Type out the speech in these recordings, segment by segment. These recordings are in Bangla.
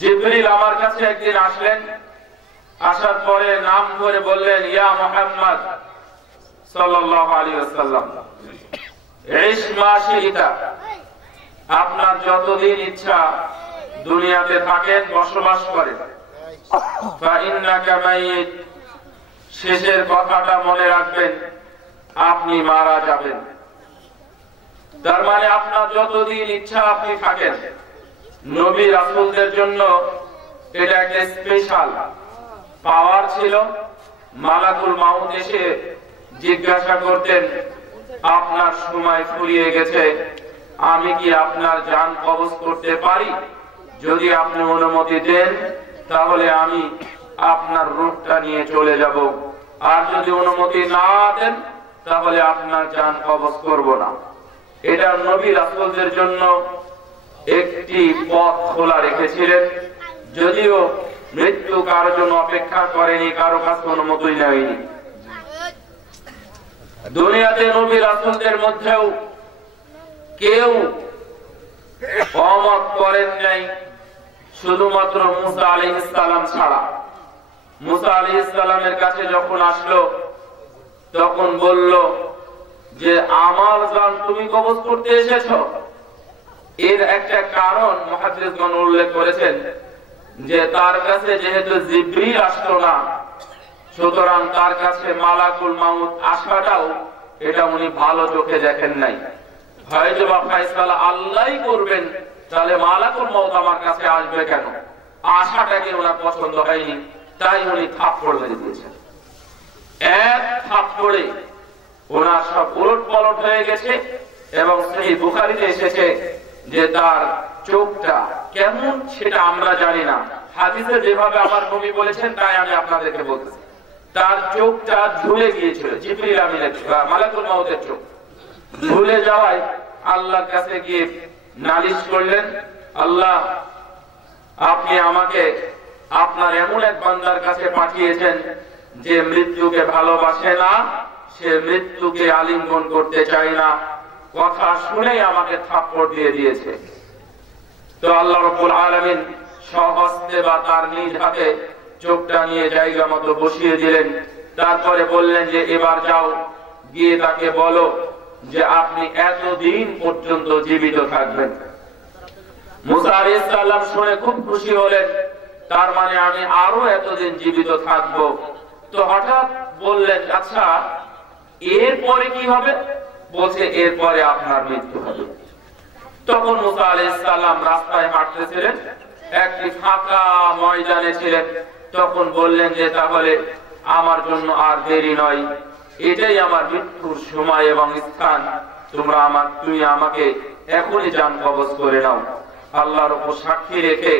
জিবরিল আমার কাছে একদিন আসলেন, আসার পরে নাম ধরে বললেন, ইয়া মুহাম্মদ সাল্লাল্লাহু আলাইহি ওয়াসাল্লাম, ইশ মা শিইতা, আপনার যতদিন ইচ্ছা দুনিয়াতে থাকেন, বসবাস করেন। ফা ইন্নাকা মাইয়িত, শেষের কথাটা মনে রাখবেন, আপনি মারা যাবেন। তার মানে আপনার যতদিন ইচ্ছা আপনি থাকেন। নবী রাসূলদের জন্য এটা একটা স্পেশাল পাওয়ার ছিল। মালাকুল মাউত এসে জিজ্ঞাসা করতেন, আপনার সময় ফুরিয়ে গেছে, আমি কি আপনার জান কবজ করতে পারি? যদি আপনি অনুমতি দেন তাহলে আমি আপনার রূহটা নিয়ে চলে যাব, আর যদি অনুমতি না দেন তাহলে আপনার জান কবজ করব না। এটা নবী রাসূলদের জন্য একটি পথ খোলা রেখেছিলেন। যদিও মৃত্যু কারোর জন্য অপেক্ষা করেনি, কারো কাছে অনুমতি নেয়নি। দুনিয়াতে নবী রাসূলদের মধ্যেও কেউ অমত করেন নাই, শুধুমাত্র মুসা আলাইহিস সালাম ছাড়া। মুসা আলাইহিস সালামের কাছে যখন আসলো তখন বলল যে আমার জান তুমি কবজ করতে এসেছো। এর একটা কারণ মুহাদ্দিসগণ উল্লেখ করেছেন যে তার কাছে যেহেতু জিবরিল আসলো না, সুতরাং তার কাছে মালাকুল মাউত আসাটাও এটা উনি ভালো চোখে দেখেন নাই। হয়তো বা ফয়সালা আল্লাহই করবেন, তাহলে মালাকুল মাউত আমার কাছে আসবে কেন? আশাটাকে ওনার পছন্দ হয়নি, তাই উনি থাপ্পড় মেরে দিয়েছেন। এক থাপ্পড়ে ওনার সব উলট পালট হয়ে গেছে। এবং সেই বুখারীতে এসেছে যে তার চোখটা কেমন সেটা আমরা জানি না, হাদিসে যেভাবে আমার নবী বলেছেন তাই আমি আপনাদেরকে বলতেছি। তার চোখটা ঝুলে গিয়েছিল, জিবরিল আমিনের মালাকুল মাউতের চোখ ঝুলে যাওয়ায় আল্লাহর কাছে গিয়ে নালিশ করলেন, আল্লাহ আপনি আমাকে আপনার এমন এক বান্দার কাছে পাঠিয়েছেন যে মৃত্যুকে ভালোবাসে না, সে মৃত্যুকে আলিঙ্গন করতে চায় না। কথা শুনেই আমাকে থাপ্পড় দিয়ে দিয়েছে। তো আল্লাহ রাব্বুল আলামিন স্বহস্তে বা তার নিজ হাতে চোখটা নিয়ে জায়গা মতো বসিয়ে দিলেন। তারপরে বললেন যে এবার যাও, গিয়ে তাকে বলো যে আপনি এতদিন পর্যন্ত জীবিত থাকবেন। মুসা আলাইহিস সালাম শুনে খুব খুশি হলেন, তার মানে আমি আরো এতদিন জীবিত থাকবো। তো হঠাৎ বললেন, আচ্ছা এরপরে কি হবে? বলছে এরপরে আপনার মৃত্যু হবে। তখন মুসা আলাইহিস সালাম রাস্তায় হাঁটতেছিলেন, একটি ফাঁকা ময়দানে ছিলেন। তখন বললেন যে তাহলে আমার জন্য আর দেরি নয়, এটাই আমার মৃত্যুর সময় এবং স্থান, তুমি আমাকে এখনই জান কবজ করে নাও। আল্লাহর উপর সাক্ষী রেখে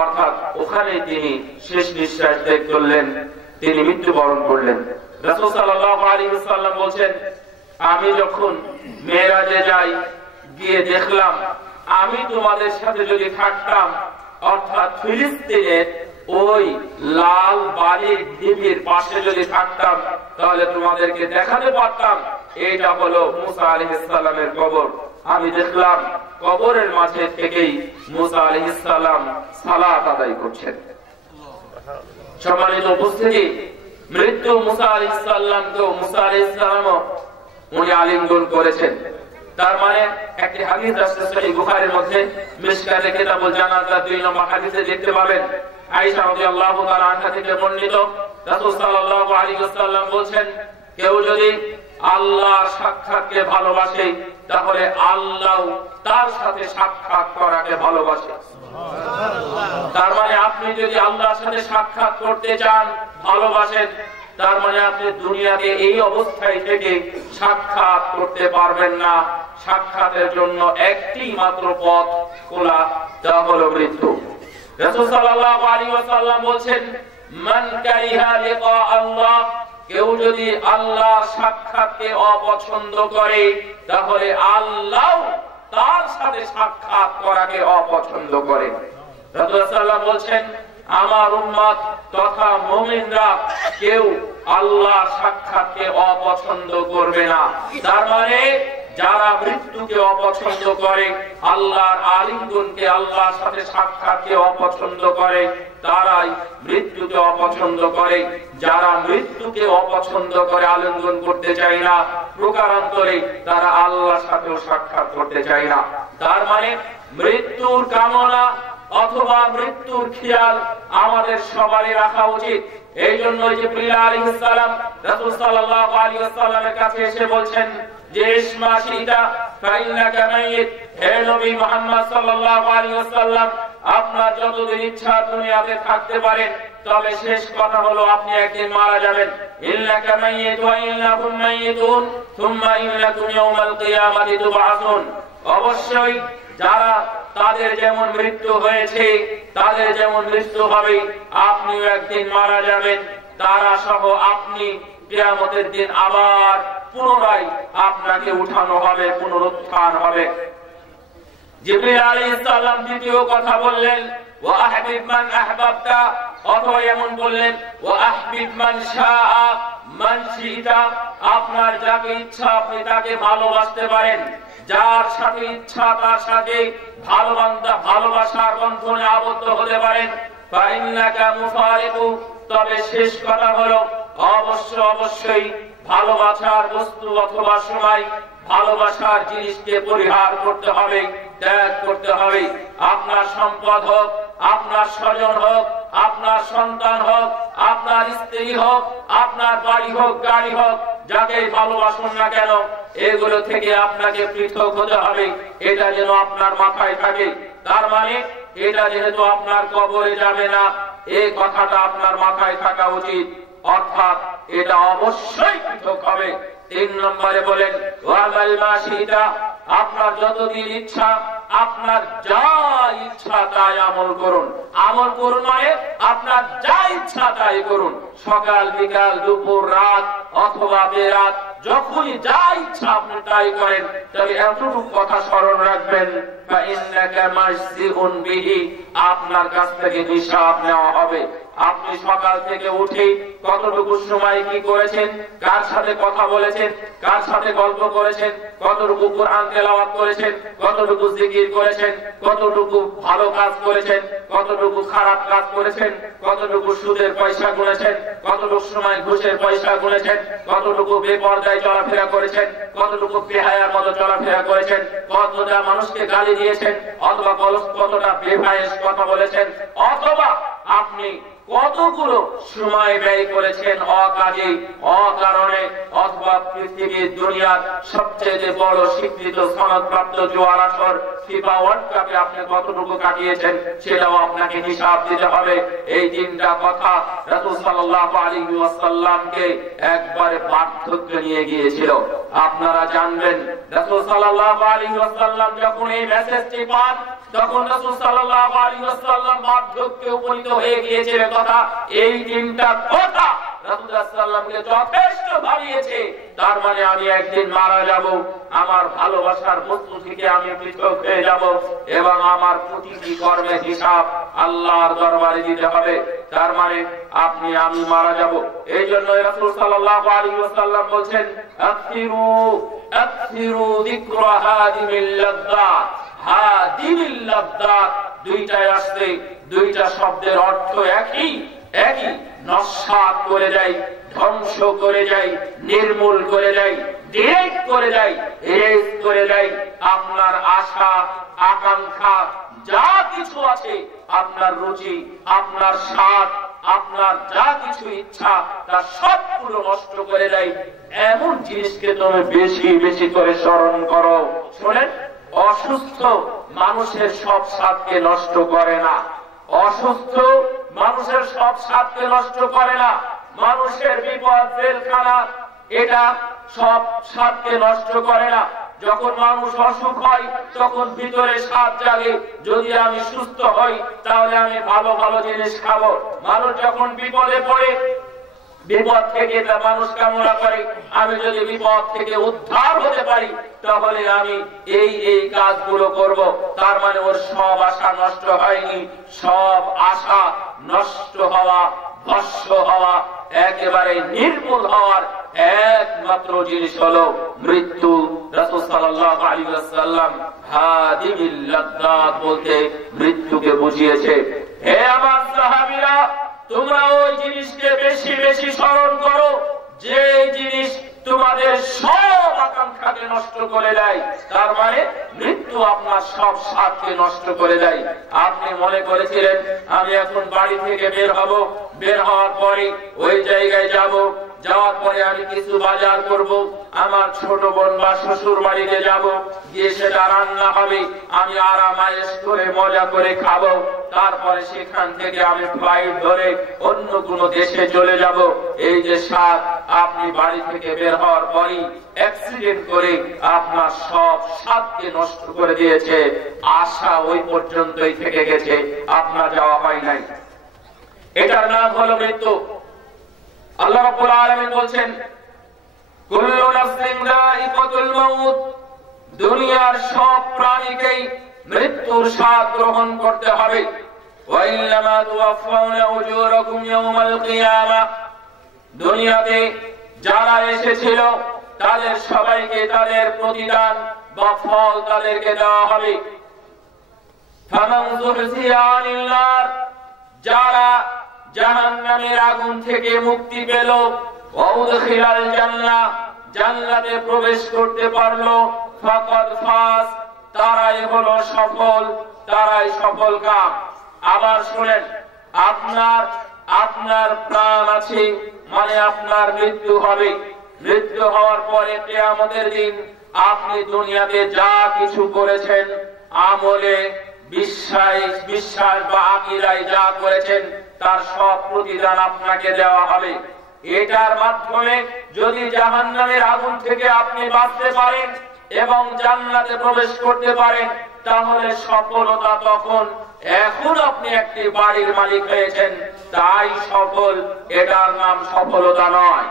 অর্থাৎ ওখানেই তিনি শেষ নিঃশ্বাস ত্যাগ করলেন, তিনি মৃত্যুবরণ করলেন। রাসূল সাল্লাল্লাহু আলাইহি ওয়াসাল্লাম বলেন, আমি যখন মেরাজে যাই, গিয়ে দেখলাম আমি তোমাদের সাথে যদি থাকতাম, অর্থাৎ ফিলিস্তিনের ওই লাল বালির ঢিবির পাশে যদি থাকতাম, তাহলে তোমাদেরকে দেখাতে পারতাম এইটা হলো মুসা আলাইহিস সালামের কবর। আমি দেখলাম কবরের মাঝে থেকেই মুসা আলাইহিস সালাম সালাত আদায় করছেন। সম্মানিত উপস্থিতি, মৃত্যু মুসা আলাইহিস সালামকেও মুসা আলাইহিস সালামও উনি আলিঙ্গন করেছেন। তার মানে একটি হাদিস আছে সহিহ বুখারীর মধ্যে, মিশকাতে কিতাবুল জানাজা 2 নম্বর হাদিসে দেখতে পাবেন, আয়েশা রাদিয়াল্লাহু তাআলা আনহা থেকে বর্ণিত, রাসূল সাল্লাল্লাহু আলাইহি ওয়াসাল্লাম বলেন, কেউ যদি আল্লাহর সাক্ষাৎকে ভালোবাসে তাহলে আল্লাহ তার সাথে সাক্ষাৎ করাকে ভালোবাসে। তার মানে আপনি যদি আল্লাহর সাথে সাক্ষাৎ করতে চান, ভালোবাসেন, তার মানে আপনি দুনিয়াতে এই অবস্থায় থেকে সাক্ষাৎ করতে পারবেন না। সাক্ষাতের জন্য একটি মাত্র পথ খোলা, তা হলো মৃত্যু। রাসূল সাল্লাল্লাহু আলাইহি ওয়াসাল্লাম বলেন, মান কারিহা লিকা আল্লাহ, কেউ যদি আল্লাহর সাক্ষাৎকে অপছন্দ করে তাহলে আল্লাহ তার সাথে সাক্ষাৎ করাকে অপছন্দ করে। রাসূল সাল্লাল্লাহু আলাইহি ওয়াসাল্লাম বলেন, আমার উম্মত তথা মুমিনরা কেউ আল্লাহর সাক্ষাৎকে অপছন্দ করবে না। তার মানে যারা মৃত্যুকে অপছন্দ করে, আল্লাহর আলিঙ্গনকে, আল্লাহর সাথে সাক্ষাৎকে অপছন্দ করে, তারাই মৃত্যুকে অপছন্দ করে। যারা মৃত্যুকে অপছন্দ করে, আলিঙ্গন করতে চায় না, প্রকারান্তরে তারা আল্লাহর সাথেও সাক্ষাৎ করতে চায় না। তার মানে মৃত্যুর কামনা অথবা মৃত্যুর খেয়াল আমাদের সবারই রাখা উচিত। এই জন্য জিবরিল আলাইহিস সালাম রাসূল সাল্লাল্লাহু আলাইহি ওয়াসাল্লামের কাছে এসে বলছেন যে ইসমা শিদা ফাইন্নাকা মাইয়িত, হে নবী মুহাম্মদ সাল্লাল্লাহু আলাইহি ওয়াসাল্লাম, আপনার যতদিন ইচ্ছা দুনিয়াতে থাকতে পারেন, তবে শেষ কথা হলো আপনি একদিন মারা যাবেন। ইন্নাকা মাইয়িত ওয়া ইন্নাকুম মাইয়িতুন সুম্মা ইন্নাকুম ইয়াওমাল কিয়ামাতি তুবআসুন। অবশ্যই যারা তাদের যেমন মৃত্যু হয়েছে, তাদের যেমন মৃত্যু হবে, আপনিও একদিন মারা যাবেন। তারা সহ আপনি কিয়ামতের দিন আবার পুনরায় আপনাকে উঠানো হবে, পুনরুত্থান হবে। জিবরিল আলাইহিস সালাম দ্বিতীয় কথা বললেন, ওয়া আহবিব মান আহবাবতা, অথবা এমন বললেন ওয়া আহবিব মান শাআ মান শিতা, আপনার যাকে ইচ্ছা আপনি তাকে ভালোবাসতে পারেন, যার সাথে ইচ্ছা তার সাথে ভালোবাসার বন্ধনে আবদ্ধ হতে পারেন। ফাইন্নাকা মুফারিকু, তবে শেষ কথা হলো অবশ্যই ভালোবাসার বস্তু অথবা সময়, ভালোবাসার জিনিসকে পরিহার করতে হবে, ত্যাগ করতে হবে। আপনার সম্পদ হোক, আপনার স্বজন হোক, আপনার সন্তান হোক, আপনার স্ত্রী হোক, আপনার বাড়ি হোক, গাড়ি হোক, যাকে ভালোবাসুন না কেন, এগুলো থেকে আপনাকে পৃথক হতে হবে। এটা যেন আপনার মাথায় থাকে। তার মানে এটা যেহেতু আপনার কবরে যাবে না, এই কথাটা আপনার মাথায় থাকা উচিত, অর্থাৎ এটা অবশ্যই পৃথক হবে। 3 নম্বরে বলেন ওয়ামাল মাশিতা, আপনার যতদিন ইচ্ছা, আপনার যা ইচ্ছা তাই আমল করুন। আমল করুন মানে আপনার যা ইচ্ছা তাই করুন, সকাল বিকাল দুপুর রাত অথবা বেরাত, যখনই যা ইচ্ছা আপনি তাই করেন। তবে এতটুকু কথা স্মরণ রাখবেন, ফাইন্নাকা মাসজিউন বিহি, আপনার কাছ থেকে হিসাব নেওয়া হবে। আপনি সকাল থেকে উঠে কতটুকু সময় কি করেছেন, কার সাথে কথা বলেছেন, কার সাথে গল্প করেছেন, কতটুকু কোরআন তেলাওয়াত করেছেন, কতটুকু জিকির করেছেন, কতটুকু ভালো কাজ করেছেন, কতটুকু খারাপ কাজ করেছেন, কতটুকু সুদের পয়সা গুনেছেন, কতটুকু সময় ঘুষের পয়সা গুনেছেন, কতটুকু বেপরদায় চলাফেরা করেছেন, কতটুকু বেহায়ার মতো চলাফেরা করেছেন, কতটা মানুষকে গালি দিয়েছেন, অথবা কতটা বেহায়েস কথা বলেছেন, অথবা আপনি কতগুলো সময় ব্যয় করেছেন অকাজে, অকারণে, অথবা পৃথিবীর দুনিয়ার সবচেয়ে বড় স্বীকৃত সনদপ্রাপ্ত জুয়ার আসর ফিফা ওয়ার্ল্ড কাপে আপনি কতটুকু কাটিয়েছেন, সেটাও আপনাকে হিসাব দিতে হবে। এই 3টা কথা রাসূল সাল্লাল্লাহু আলাইহি ওয়াসাল্লামকে একবারে বার্ধক্য নিয়ে গিয়েছিল। আপনারা জানবেন রাসূল সাল্লাল্লাহু আলাইহি ওয়াসাল্লাম যখন এই মেসেজটি পান, তখন রাসূল সাল্লাল্লাহু আলাইহি ওয়াসাল্লাম বার্ধক্যে উপনীত হয়ে গিয়েছিলেন। কথা এই 3টা কথা রাসূলুল্লাহ সাল্লাল্লাহু আলাইহি ওয়াসাল্লামকে যথেষ্ট ভাবিয়েছে। তার মানে আমি একদিন মারা যাব, আমার ভালোবাসার বস্তু থেকে আমি পৃথক হয়ে যাব, এবং আমার প্রতিটি কর্মের হিসাব আল্লাহর দরবারে দিতে হবে। তার মানে আপনি আমি মারা যাব। এই জন্য রাসূল সাল্লাল্লাহু আলাইহি ওয়াসাল্লাম বলছেন আকসিরু যিকরা হাদিমিল লাযযাত, হাদিমিল লাযযাত, দুইটাই আসছে, দুইটা শব্দের অর্থ একই, নস্বাত করে দেয়, ধ্বংস করে দেয়, নির্মূল করে দেয়, ডিরেক্ট করে দেয়, এরেজ করে দেয়। আপনার আশা আকাঙ্ক্ষা যা কিছু আছে, আপনার রুচি, আপনার স্বাদ, আপনার যা কিছু ইচ্ছা, তা সবগুলো নষ্ট করে দেয়। এমন জিনিসকে তুমি বেশি বেশি করে স্মরণ করো। শোনেন, অসুস্থ মানুষের সব স্বাদকে নষ্ট করে না, অসুস্থ মানুষের সব স্বাদকে নষ্ট করে না, মানুষের বিপদ জেলখানা এটা সব স্বাদকে নষ্ট করে না। যখন মানুষ অসুখ হয় তখন ভিতরে স্বাদ জাগে, যদি আমি সুস্থ হই তাহলে আমি ভালো ভালো জিনিস খাবো। মানুষ যখন বিপদে পড়ে, বিপদ থেকে তা মানুষ কামনা করে আমি যদি বিপদ থেকে উদ্ধার হতে পারি তাহলে আমি এই কাজগুলো করব। তার মানে ওর সব আশা নষ্ট হয়নি, সব আশা নষ্ট হওয়া, ভস্ম হওয়া, একেবারে নির্মূল হওয়ার একমাত্র জিনিস হলো মৃত্যু। রাসূল সাল্লাল্লাহু আলাইহি ওয়াসাল্লাম হাদিমিল লাদ্দাত বলতে মৃত্যুকে বুঝিয়েছে। হে আমার সাহাবীরা, তোমরা ওই জিনিসকে বেশি বেশি স্মরণ করো যে জিনিস তোমাদের সব আকাঙ্ক্ষাকে নষ্ট করে দেয়। তার মানে মৃত্যু আপনার সব স্বাদকে নষ্ট করে দেয়। আপনি মনে করেছিলেন আমি এখন বাড়ি থেকে বের হব, বের হওয়ার পরে ওই জায়গায় যাব, যাওয়ার পরে আমি কিছু বাজার করব, আমার ছোট বোন বা শ্বশুর বাড়িতে যাব, গিয়ে সেটা রান্না হবে, আমি আরামায়েশ করে মজা করে খাবো, তারপরে সেখান থেকে আমি ফ্লাইট ধরে অন্য কোনো দেশে চলে যাব। এই যে স্বাদ, আপনি বাড়ি থেকে বের হওয়ার পরই অ্যাক্সিডেন্ট করে আপনার সব স্বাদকে নষ্ট করে দিয়েছে। আশা ওই পর্যন্তই থেকে গেছে, আপনার যাওয়া হয় নাই। এটার নাম হলো মৃত্যু। আল্লাহ রাব্বুল আলামিন বলছেন, কুল্লু নাফসিন যায়িকাতুল মাউত, দুনিয়ার সব প্রাণীকেই মৃত্যুর স্বাদ গ্রহণ করতে হবে। ওয়া ইন্নামা তুওয়াফাউনা উজুরাকুম ইয়াওমাল কিয়ামাহ, দুনিয়াতে যারা এসেছিল তাদের সবাইকে তাদের প্রতিদান বা ফল তাদেরকে দেওয়া হবে। ফামান যুহজিয়া আনিন নার, যারা জাহান্নামের আগুন থেকে মুক্তি পেল, ওয়া উদখিলাল জান্নাহ, জান্নাতে প্রবেশ করতে পারলো, ফাকাদ ফাজ, তারাই হলো সফল, তারাই সফল কাম। আবার শুনেন, আপনার প্রাণ আছে মানে আপনার মৃত্যু হবে। মৃত্যু হওয়ার পরে কিয়ামতের দিন আপনি দুনিয়াতে যা কিছু করেছেন, আমলে বিশ্বাস বা আকীদায় যা করেছেন, তার সব প্রতিদান আপনাকে দেওয়া হবে। এটার মাধ্যমে যদি জাহান্নামের আগুন থেকে আপনি বাঁচতে পারেন এবং জান্নাতে প্রবেশ করতে পারেন, তাহলে সফলতা তখন। এখন আপনি একটি বাড়ির মালিক হয়েছেন, তাই সফল, এটার নাম সফলতা নয়।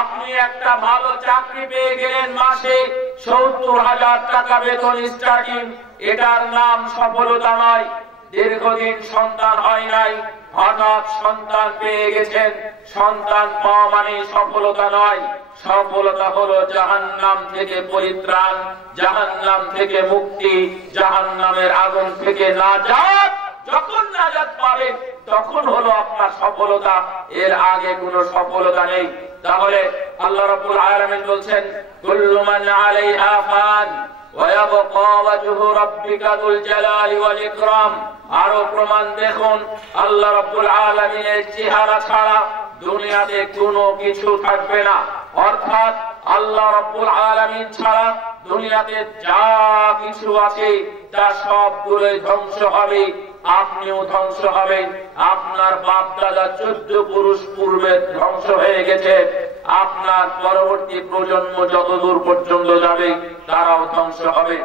আপনি একটা ভালো চাকরি পেয়ে গেলেন, মাসে ৭০,০০০ টাকা বেতন স্টার্টিং, এটার নাম সফলতা নয়। দীর্ঘদিন সন্তান হয় নাই, হঠাৎ সন্তান পেয়ে গেছেন, সন্তান পাওয়া মানে সফলতা নয়। সফলতা হলো জাহান্নাম থেকে পরিত্রাণ, জাহান্নাম থেকে মুক্তি, জাহান্নামের আগুন থেকে নাজাত। যখন নাজাত পাবেন তখন হলো আপনার সফলতা, এর আগে কোনো সফলতা নেই। তাহলে আল্লাহ রাব্বুল আলামিন বলছেন, কুল্লু মান আলাইহা ফান ওয়া ইয়াবকা ওয়াজহু রাব্বিকা যুল জালালি ওয়াল ইকরাম। আরো প্রমাণ দেখুন, আল্লাহ রাব্বুল আলামিনের চেহারা ছাড়া দুনিয়াতে কোনো কিছু থাকবে না। অর্থাৎ আল্লাহ রাব্বুল আলামিন ছাড়া দুনিয়াতে যা কিছু আছে তা সবগুলোই ধ্বংস হবে, আপনিও ধ্বংস হবেন। আপনার বাপ দাদা 14 পুরুষ পূর্বে ধ্বংস হয়ে গেছে, আপনার পরবর্তী প্রজন্ম যতদূর পর্যন্ত যাবে তারাও ধ্বংস হবে।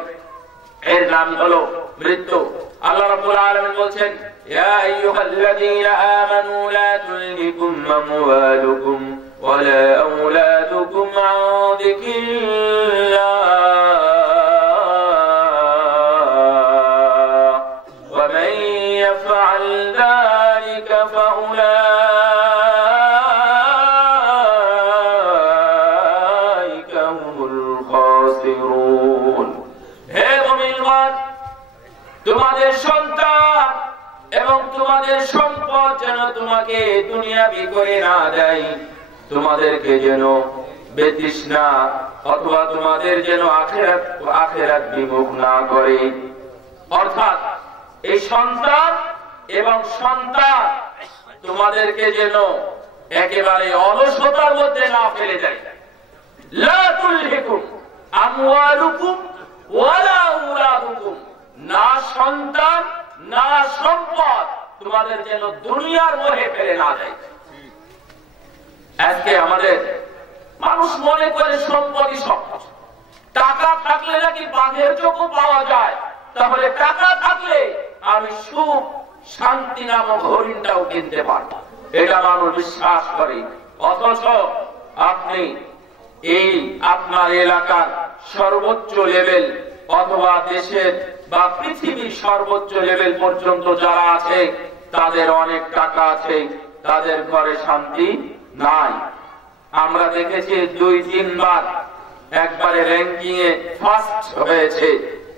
এর নাম হলো মৃত্যু। আল্লাহ রাব্বুল আলামিন বলছেন, ইয়া আইয়ুহাল্লাযীনা আমানু লা তুলহিকুম আমওয়ালুকুম ওয়ালা আওলাদুকুম আন যিকরিল্লাহ ওয়া মান ইয়াফআল যালিকা ফাউলাইকা হুমুল খাসিরুন। হে মুমিনগণ, তোমাদের সন্তান এবং তোমাদের সম্পদ যেন তোমাকে দুনিয়াবি করে না দেয়, তোমাদেরকে যেন বেতৃষ্ণা অথবা তোমাদের যেন আখিরাত বিমুখ না করে। অর্থাৎ এই সন্তান এবং সন্তান তোমাদেরকে যেন একেবারে অলসতার মধ্যে না ফেলে দেয়। লা তুলহিকুম আমওয়ালুকুম ওয়ালা আওলাদুকুম, না সন্তান না সম্পদ তোমাদের যেন দুনিয়ার মোহে ফেলে না দেয়। আজকে আমাদের মানুষ মনে করে সম্পদই সব, টাকা থাকলে নাকি বাঘের চোখও পাওয়া যায়, তাহলে টাকা থাকলে আমি সুখ শান্তি নামক হরিণটাও কিনতে পারবো, এটা মানুষ বিশ্বাস করে। অথচ আপনি এই আপনার এলাকার সর্বোচ্চ লেভেল অথবা দেশের বা পৃথিবীর সর্বোচ্চ লেভেল পর্যন্ত যারা আছে তাদের অনেক টাকা আছে, তাদের ঘরে শান্তি নাই। আমরা দেখেছি 2-3 বার একবারে র্যাঙ্কিং এ ফার্স্ট হয়েছে,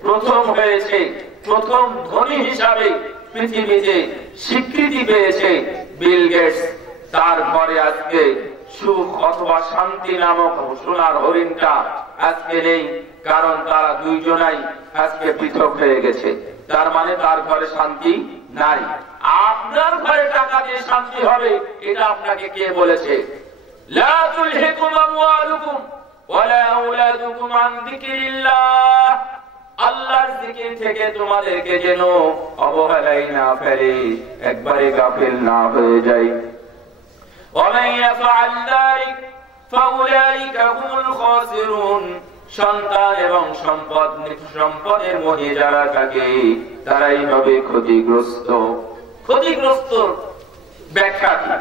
প্রথম হয়েছে, প্রথম ধনী হিসাবে পৃথিবীতে স্বীকৃতি পেয়েছে বিল গেটস। তারপরে আজকে সুখ অথবা শান্তি নামক সোনার হরিণটা আজকে নেই, কারণ তারা দুইজনাই আজকে পৃথক হয়ে গেছে। তার মানে তার ঘরে শান্তি নাই। আপনার ঘরে টাকা দিয়ে শান্তি হবে এটা আপনাকে কে বলেছে? লা তুলহিকুম আমওয়ালুকুম ওয়ালা আওলাদুকুম আন যিকরিল্লাহ। আল্লাহর জিকির থেকে তোমাদেরকে যেন অবহেলাই না ফেলে, একবারে গাফিল না হয়ে যায়। ومن يفعل ذلك فاولئك هم الخاسرون। সন্তান এবং সম্পদের মোহে যারা থাকে তারাই হবে ক্ষতিগ্রস্ত। ক্ষতিগ্রস্তর ব্যাখ্যা কি?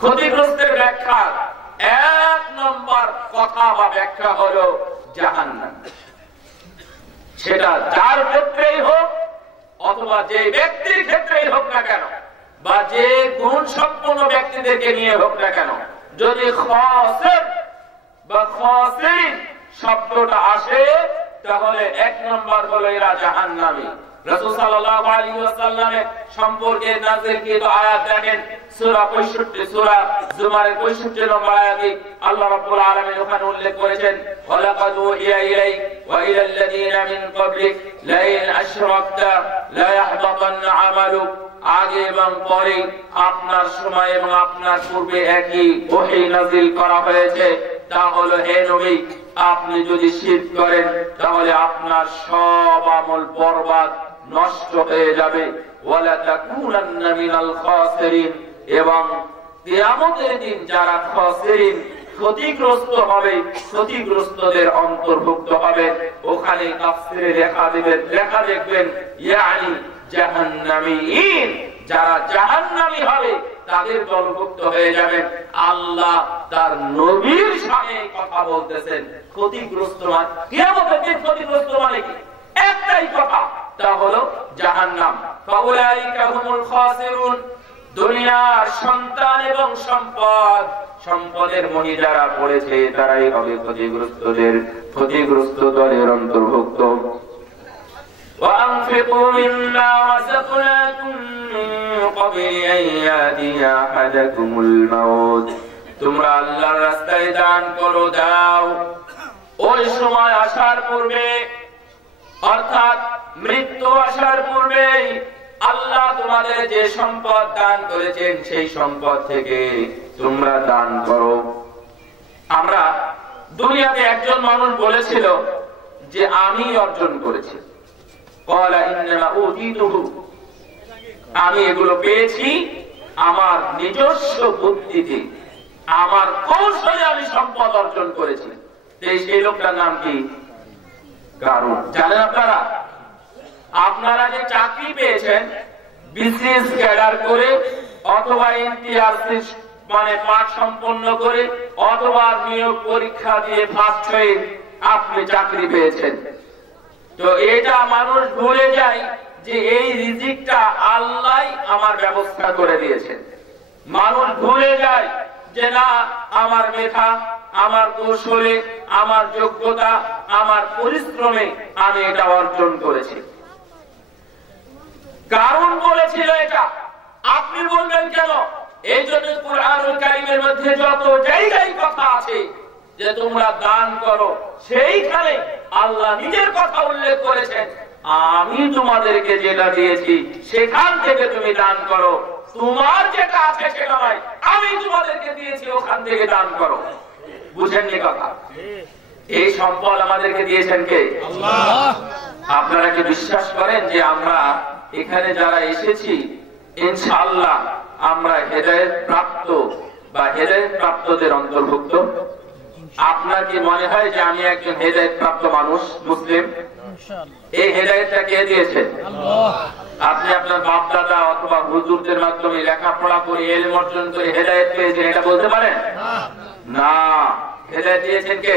ক্ষতিগ্রস্তের ব্যাখ্যা 1 নম্বর কথা বা ব্যাখ্যা হলো জাহান্নাম। সেটা যার ক্ষেত্রেই হোক অথবা যে ব্যক্তির ক্ষেত্রেই হোক না কেন, বা যে গুণ সম্পন্ন ব্যক্তিদেরকে নিয়ে হোক না কেন, যদি খাসির বা খাসিরিন শব্দটা আসে তাহলে 1 নম্বর হলো এরা জাহান্নামী। রাসূল সাল্লাল্লাহু আলাইহি ওয়াসাল্লামের সম্পর্কে নাযিলকৃত আয়াত দেখেন, সূরা 65, সূরা জুমারের 65 নম্বর আয়াতে আল্লাহ রাব্বুল আলামিন ওখানে উল্লেখ করেছেন, ওয়ালাকাদ উহিয়া ইলাইক ওয়া ইলাল্লাযীনা মিন ক্বাবলিক লা ইন আশরাকতা লা ইয়াহবাতান্না আমালুক। আগে এবং পরে আপনার সময় এবং আপনার পূর্বে একই ওহী নাযিল করা হয়েছে। তা হলো, হে নবী, আপনি যদি শিরক করেন তাহলে আপনার সব আমল বরবাদ, নষ্ট হয়ে যাবে। ওয়ালা তাকুনান্না মিনাল খাসিরিন। এবং কিয়ামতের দিন যারা খাসিরিন, ক্ষতিগ্রস্ত হবে, ক্ষতিগ্রস্তদের অন্তর্ভুক্ত হবে। ওখানে তাফসীরে লেখা দেখবেন ইয়ানি জাহান্নামীন, যারা জাহান্নামী হবে তাদের দলভুক্ত হয়ে যাবেন। আল্লাহ তার নবীর সামনে কথা বলতেছেন। ক্ষতিগ্রস্ত মানে কিয়ামতের দিন ক্ষতিগ্রস্ত মানে কি? একটাই কথা, তা হলো জাহান্নাম। ফাউলাইকা হুমুল খাসিরুন। দুনিয়ার সন্তান এবং সম্পদের মোহে যারা পড়েছে তারাই হবে ক্ষতিগ্রস্ত দলের অন্তর্ভুক্ত। وأنفقوا مما رزقناكم من قبل أن يأتي أحدكم الموت। তোমরা আল্লাহর রাস্তায় দান করো, দাও ওই সময় আসার পূর্বে, অর্থাৎ মৃত্যু আসার পূর্বে আল্লাহ তোমাদের যে সম্পদ দান করেছেন সেই সম্পদ থেকে তোমরা দান করো। আমরা দুনিয়াতে একজন মানুষ বলেছিল যে আমি অর্জন করেছি, আমি এগুলো পেয়েছি আমার নিজস্ব বুদ্ধিতে, আমার কৌশলে আমি সম্পদ অর্জন করেছি। সেই লোকটার নাম কি? কারণ জানেন আপনারা, আপনারা যে চাকরি পেয়েছেন বিসিএস ক্যাডার করে অথবা এনটিআরসি মানে পাঠ সম্পন্ন করে অথবা নিয়োগ পরীক্ষা দিয়ে ফার্স্ট হয়ে আপনি চাকরি পেয়েছেন, তো এটা মানুষ ভুলে যায় যে এই রিজিকটা আল্লাহ আমার ব্যবস্থা করে দিয়েছেন। মানুষ ভুলে যায় যে না, আমার মেধা, আমার কৌশলে, আমার যোগ্যতা, আমার পরিশ্রমে আমি এটা অর্জন করেছি। কারণ বলেছিল এটা, আপনি বলবেন কেন? এই জন্য কুরআনুল কারীমের মধ্যে যত জায়গায় কথা আছে যে তোমরা দান করো, সেইখানে আল্লাহ নিজের কথা উল্লেখ করেছেন, আমি তোমাদেরকে যেটা দিয়েছি সেখান থেকে তুমি দান করো। তোমার যেটা আছে সেটা নয়, আমি তোমাদেরকে দিয়েছি ওখান থেকে দান করো। বুঝেননি কথা? এই সম্পদ আমাদেরকে দিয়েছেন কে? আল্লাহ। আপনারা কি বিশ্বাস করেন যে আমরা এখানে যারা এসেছি ইনশাআল্লাহ আমরা হেদায়েত প্রাপ্ত বা হেদায়েত প্রাপ্তদের অন্তর্ভুক্ত? আপনার কি মনে হয় যে আমি একজন হেদায়েত প্রাপ্ত মানুষ, মুসলিম? এই হেদায়েতটা কে দিয়েছে? আল্লাহ। আপনি আপনার বাপ দাদা অথবা হুজুরদের মাধ্যমে লেখাপড়া করে ইলম অর্জন করে হেদায়েত পেয়েছেন এটা বলতে পারেন না। হেদায়েত দিয়েছেন কে?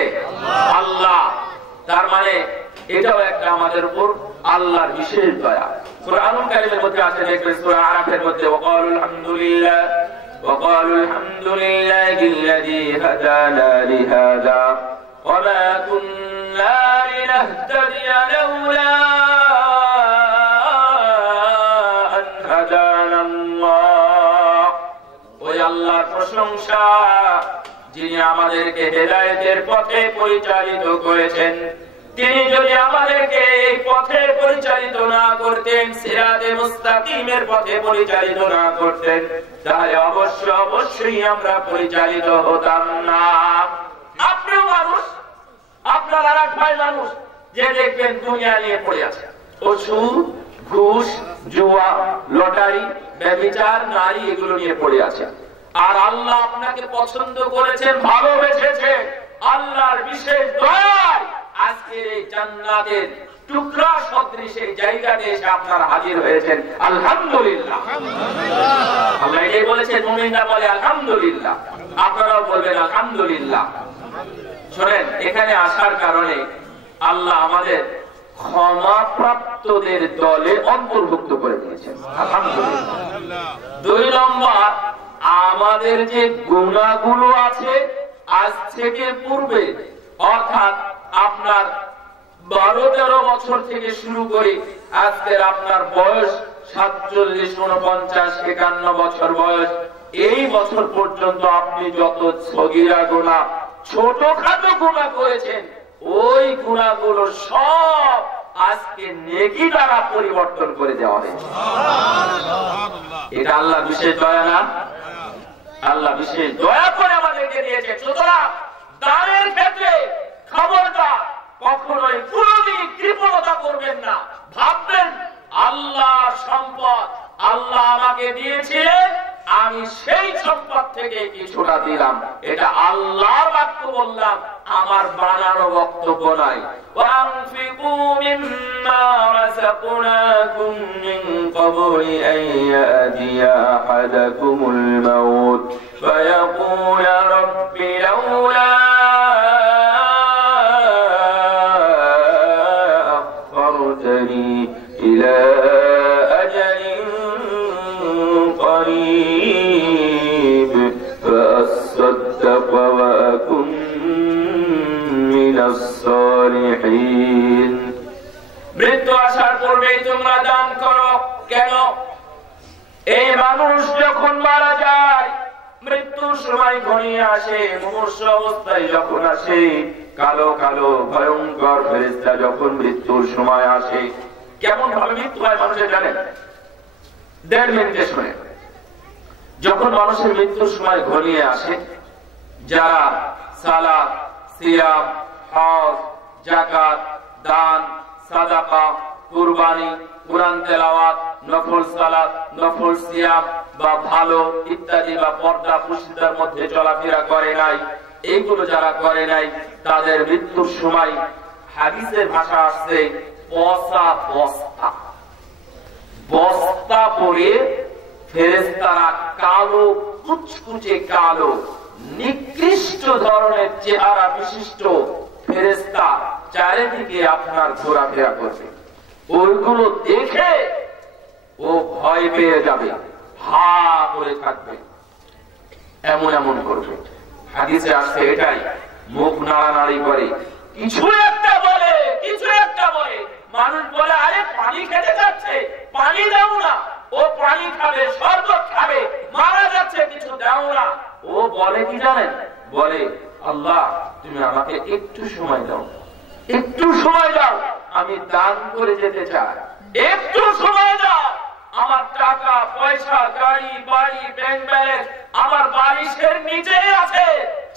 আল্লাহ। তার মানে এটাও একটা আমাদের উপর আল্লাহর বিশেষ দয়া। কুরআনুল কারীমের মধ্যে আছে, দেখবেন সূরা আরাফের মধ্যে ওয়াকালুল হামদুলিল্লাহ وقالوا الحمد لله الذي هدانا لهذا وما كنا لنهتدي لولا أن هدانا الله ওই আল্লাহর প্রশংসা যিনি আমাদেরকে হেদায়েতের পথে পরিচালিত করেছেন। তিনি যদি আমাদেরকে এই পথে পরিচালিত না করতেন, সিরাতে মুস্তাকিমের পথে পরিচালিত না করতেন, তাহলে অবশ্যই আমরা পরিচালিত হতাম না। আপনিও মানুষ, আপনার আর এক ভাই মানুষ, যে দেখবেন দুনিয়া নিয়ে পড়ে আছে, ওষুধ, ঘুষ, জুয়া, লটারি, ব্যভিচার, নারী, এগুলো নিয়ে পড়ে আছে। আর আল্লাহ আপনাকে পছন্দ করেছেন, ভালোবেসেছেন, আল্লাহর বিশেষ দয়ায় আজকের এই জান্নাতের টুকরা সদৃশ এই জায়গাতে এসে আপনারা হাজির হয়েছেন। আলহামদুলিল্লাহ। আল্লাহ এটাই বলেছেন, মুমিনরা বলে আলহামদুলিল্লাহ, আপনারাও বলবেন আলহামদুলিল্লাহ। শোনেন, এখানে আসার কারণে আল্লাহ আমাদের ক্ষমাপ্রাপ্তদের দলে অন্তর্ভুক্ত করে দিয়েছেন। আলহামদুলিল্লাহ। 2 নম্বর, আমাদের যে গুনাহগুলো আছে আজ থেকে পূর্বে, অর্থাৎ আপনার 12-13 বছর থেকে শুরু করে আজকের আপনার বয়স 47, 49, 51 বছর বয়স, এই বছর পর্যন্ত আপনি যত সগীরা গুনাহ, ছোটখাটো গুনাহ করেছেন, ওই গুনাহগুলো সব আজকে নেকি দ্বারা পরিবর্তন করে দেওয়া হয়েছে। এটা আল্লাহ বিশেষ দয়া না? আল্লাহ বিশেষ দয়া করে আমাদেরকে দিয়েছে। সুতরাং দানের ক্ষেত্রে খবরদার কখনোই কোনদিন কৃপণতা করবেন না। ভাববেন আল্লাহ সম্পদ আল্লাহ আমাকে দিয়েছিলেন, আমি সেই সম্পদ থেকে কিছুটা দিলাম, এটা আল্লাহর বাক্য বললাম, আমার বানানো বক্তব্য নাই। ওয়ানফিকু মিম্মা রাযাকনাকুম মিন ক্বাবলি আন ইয়াতিয়া আহাদাকুমুল মাউত ফায়াকুল রাব্বি লাউলা আখখারতানি ইলা আজালিন قريب فأصدق وأكن من الصالحين। মৃত্যু আসার পূর্বেই তোমরা দান করো। কেন? এই মানুষ যখন মারা যায়, মৃত্যুর সময় ঘনিয়ে আসে, মুমূর্ষ অবস্থায় যখন আসে, কালো কালো ভয়ঙ্কর ফেরেশতা যখন মৃত্যুর সময় আসে, কেমন ভাবে মৃত্যু হয় মানুষের জানেন? 1.5 মিনিটে শুনে। যখন মানুষের মৃত্যুর সময় ঘনিয়ে আসে, যারা সালাত, সিয়াম, হজ, যাকাত, দান, সাদাকা, কুরবানি, কুরআন তেলাওয়াত, নফল সালাত, নফল সিয়াম বা ভালো ইত্যাদি বা পর্দা পুরুষদের মধ্যে চলাফেরা করে নাই, এইগুলো যারা করে নাই, তাদের মৃত্যুর সময় হাদিসের ভাষা আসছে পচা বস্তা। বস্তা পরে ফেরেশতারা কালো, কুচকুচে কালো, নিকৃষ্ট ধরনের চেহারা বিশিষ্ট ফেরেশতা চারিদিকে আপনার ঘোরাফেরা করবে। ওইগুলো দেখে ও ভয় পেয়ে যাবে, হা করে থাকবে, এমন এমন করবে। হাদিসে আসছে এটাই, মুখ নাড়ানাড়ি করে, কিছু একটা বলে, কিছু একটা বলে। মানুষ বলে, আরে পানি খেতে যাচ্ছে, পানি দাও না। ও পানি খাবে, শরবত খাবে, মারা যাচ্ছে, কিছু দাও না। ও বলে কি জানেন? বলে, আল্লাহ তুমি আমাকে একটু সময় দাও, একটু সময় দাও, আমি দান করে যেতে চাই, একটু সময় দাও। আমার টাকা পয়সা, গাড়ি বাড়ি, ব্যাংক ব্যালেন্স আমার বালিশের নিচেই আছে,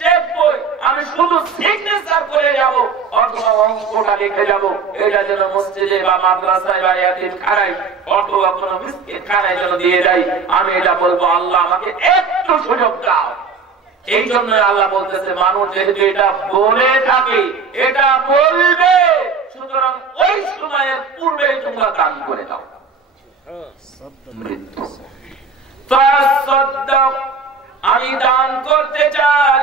চেক বই, আমি শুধু সিগনেচার করে যাব, অথবা অঙ্কটা লিখে যাব, এটা যেন মসজিদে বা মাদ্রাসায় বা ইয়াতিমখানায় অথবা কোনো মিসকিনখানায় যেন দিয়ে যাই। আমি এটা বলবো, আল্লাহ আমাকে একটু সুযোগ দাও। এই জন্য আল্লাহ বলতেছে, মানুষ যেহেতু এটা বলে থাকে, এটা বলবে, সুতরাং ওই সময়ের পূর্বেই তোমরা দান করে দাও। মৃত্যু আমি দান করতে চাই,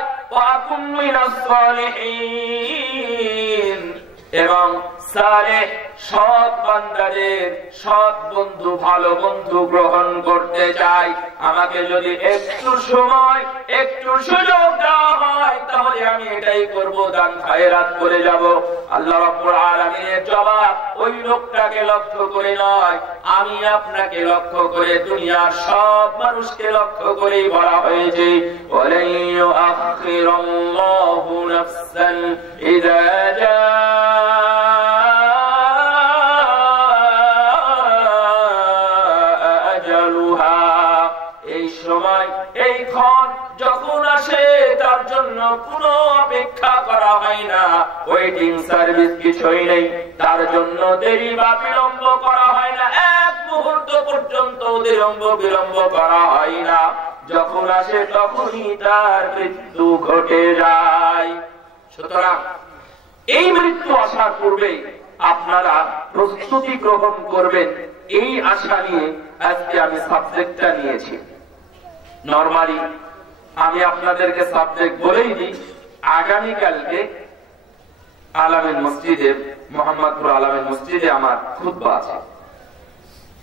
এবং সালেহ সৎ বান্দাদের সৎ বন্ধু ভালো বন্ধু গ্রহণ করতে চাই, আমাকে যদি একটু সময় একটু সুযোগ দেওয়া হয় তাহলে আমি এটাই করব, দান খায়রাত করে যাব। আল্লাহ রাব্বুল আলামিনের জবাব ওই লোকটাকে লক্ষ্য করে নয়, আমি আপনাকে লক্ষ্য করে দুনিয়ার সব মানুষকে লক্ষ্য করেই বলা হয়েছে, ওয়ালাই ইউআখিরুল্লাহু নাফসান ইযা এই ক্ষণ যখন আসে তার জন্য কোনো অপেক্ষা করা হয় না, ওয়েটিং সার্ভিস কিছুই নেই, তার জন্য দেরি বা বিলম্ব করা হয় না, এক মুহূর্ত পর্যন্ত বিলম্ব করা হয় না, যখন আসে তখনই তার মৃত্যু ঘটে যায়। সুতরাং এই মৃত্যু আসার পূর্বে আপনারা প্রস্তুতি গ্রহণ করবেন, এই আশা নিয়ে আজকে আমি সাবজেক্টটা নিয়েছি। নরমালি আমি আপনাদেরকে সাবজেক্ট বলেই দিই, আগামীকালকে আলামিন মসজিদে, মোহাম্মদপুর আলামিন মসজিদে আমার খুতবা আছে,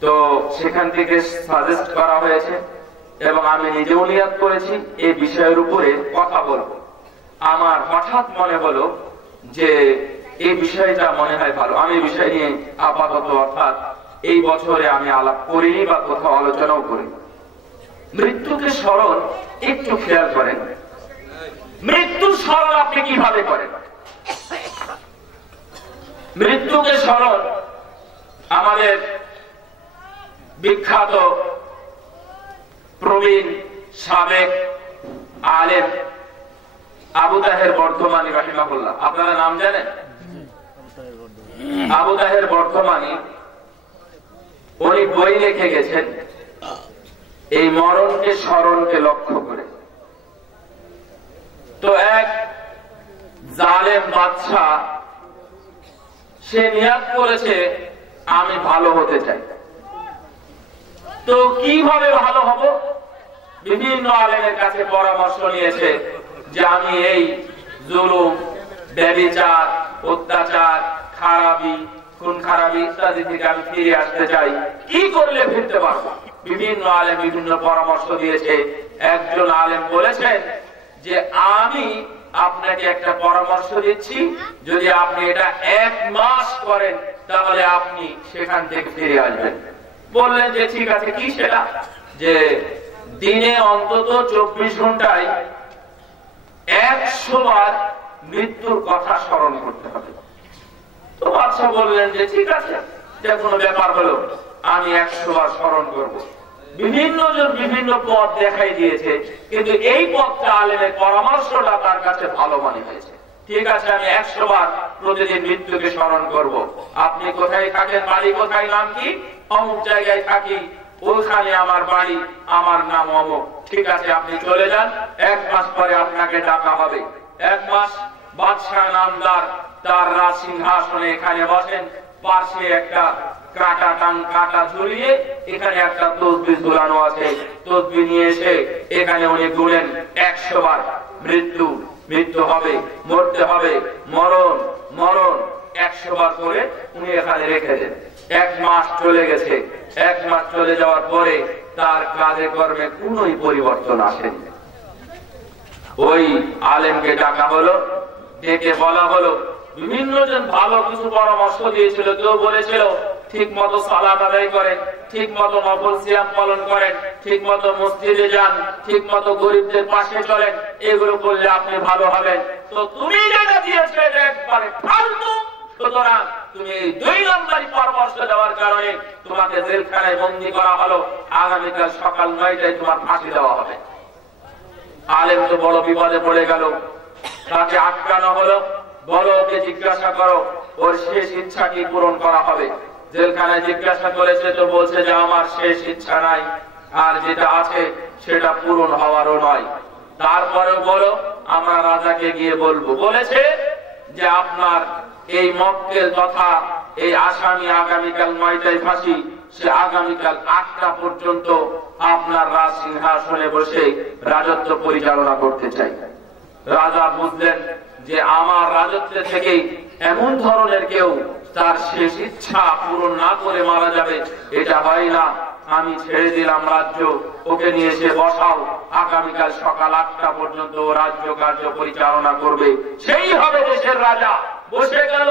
তো সেখান থেকে সাজেস্ট করা হয়েছে এবং আমি নিজেও নিয়াত করেছি এই বিষয়ের উপরে কথা বলবো। আমার হঠাৎ মনে হলো যে এই বিষয়টা মনে হয় ভালো, আমি এই বিষয় নিয়ে আপাতত অর্থাৎ এই বছরে আমি আলাপ করিনি বা কোথাও আলোচনাও করিনি। মৃত্যুকে স্মরণ একটু খেয়াল করেন, মৃত্যুর স্মরণ আপনি কিভাবে করেন? মৃত্যুকে স্মরণ আমাদের বিখ্যাত প্রবীণ সাবেক আলেম আবু তাহের বর্ধমানী রাহিমাহুল্লাহ, আপনারা নাম জানেন? আবু তাহের বর্ধমানী উনি বই লিখে গেছেন এই মরণকে স্মরণকে লক্ষ্য করে। তো এক জালেম বাদশাহ সে নিয়াত করেছে আমি ভালো হতে চাই, তো কিভাবে ভালো হব? বিভিন্ন আলেমের কাছে পরামর্শ নিয়েছে যে আমি এই জুলুম, ব্যভিচার, অত্যাচার, খারাপি, খুন খারাপি ইত্যাদি থেকে আমি ফিরে আসতে চাই, কি করলে ফিরতে পারবো? বিভিন্ন আলেম বিভিন্ন পরামর্শ দিয়েছে। একজন আলেম বলেছেন যে আমি আপনাকে একটা পরামর্শ দিচ্ছি, যদি আপনি এটা 1 মাস করেন তাহলে আপনি সেখান থেকে ফিরে আসবেন। বললেন যে ঠিক আছে, কি সেটা? যে দিনে অন্তত 24 ঘন্টায় 100 বার মৃত্যুর কথা স্মরণ করতে হবে। তো বাদশাহ বললেন যে ঠিক আছে, যে কোনো ব্যাপার হলো, আমি 100 বার স্মরণ করব। বিভিন্ন জন বিভিন্ন পথ দেখাই দিয়েছে, কিন্তু এই পথটা আলেমের পরামর্শটা তার কাছে ভালো মনে হয়েছে। ঠিক আছে, আমি 100 বার প্রতিদিন মৃত্যুকে স্মরণ করব। আপনি কোথায় থাকেন, বাড়ি কোথায়, নাম কি? অমুক জায়গায় থাকি, ওখানে আমার বাড়ি, আমার নাম অমুক। ঠিক আছে, আপনি চলে যান, 1 মাস পরে আপনাকে ডাকা হবে। 1 মাস বাদশাহ নামদার তার রাজ সিংহাসনে এখানে বসেন, পাশে একটা কাটা ঝুলিয়ে এখানে একটা তসবিহ ঝুলানো আছে, তসবিহ নিয়ে এসে এখানে উনি গুনেন 100 বার মৃত্যু, মৃত্যু হবে, মরতে হবে, মরণ, মরণ, 100 বার করে উনি এখানে রেখে দেন। 1 মাস চলে গেছে। 1 মাস চলে যাওয়ার পরে তার কাজে কর্মে কোনো পরিবর্তন আসেনি। ওই আলেমকে ডাকা হলো, ডেকে বলা হলো, বিভিন্ন জন ভালো কিছু পরামর্শ দিয়েছিল। কেউ বলেছিল ঠিক মতো সালাত আদায় করেন, ঠিক মতো নফল সিয়াম পালন করেন, ঠিক মতো মসজিদে যান, ঠিক মতো গরিবদের পাশে চলেন, এগুলো করলে আপনি ভালো হবেন। তো তুমি যেটা দিয়েছো এটা একবারে ফালতু, সুতরাং তুমি 2 নম্বরই পরামর্শ দেওয়ার কারণে তোমাকে জেলখানায় বন্দী করা হলো, আগামীকাল সকাল 9টায় তোমার ফাঁসি দেওয়া হবে। আলেম তো বড় বিপদে পড়ে গেল, তাকে আটকানো হলো, বলো ওকে জিজ্ঞাসা করো ওর শেষ ইচ্ছা কি পূরণ করা হবে। জেলখানায় জিজ্ঞাসা করেছে, তো বলছে যে আমার শেষ ইচ্ছা নাই, আর যেটা আছে সেটা পূরণ হওয়ারও নয়। তারপরেও বলো, আমরা রাজাকে গিয়ে বলবো। বলেছে যে আপনার এই মক্কেল তথা এই আসামি আগামীকাল 9টায় ফাঁসি, সে আগামীকাল 8টা পর্যন্ত আপনার রাজ সিংহাসনে বসে রাজত্ব পরিচালনা করতে চাই। রাজা বুঝলেন যে আমার রাজত্বে থেকেই এমন ধরনের কেউ তার শেষ ইচ্ছা পূরণ না করে মারা যাবে, এটা হয় না। আমি ছেড়ে দিলাম রাজ্য, ওকে নিয়ে এসে বসাও, আগামীকাল সকাল 8টা পর্যন্ত রাজ্য কার্য পরিচালনা করবে, সেই হবে দেশের রাজা। বসে গেল,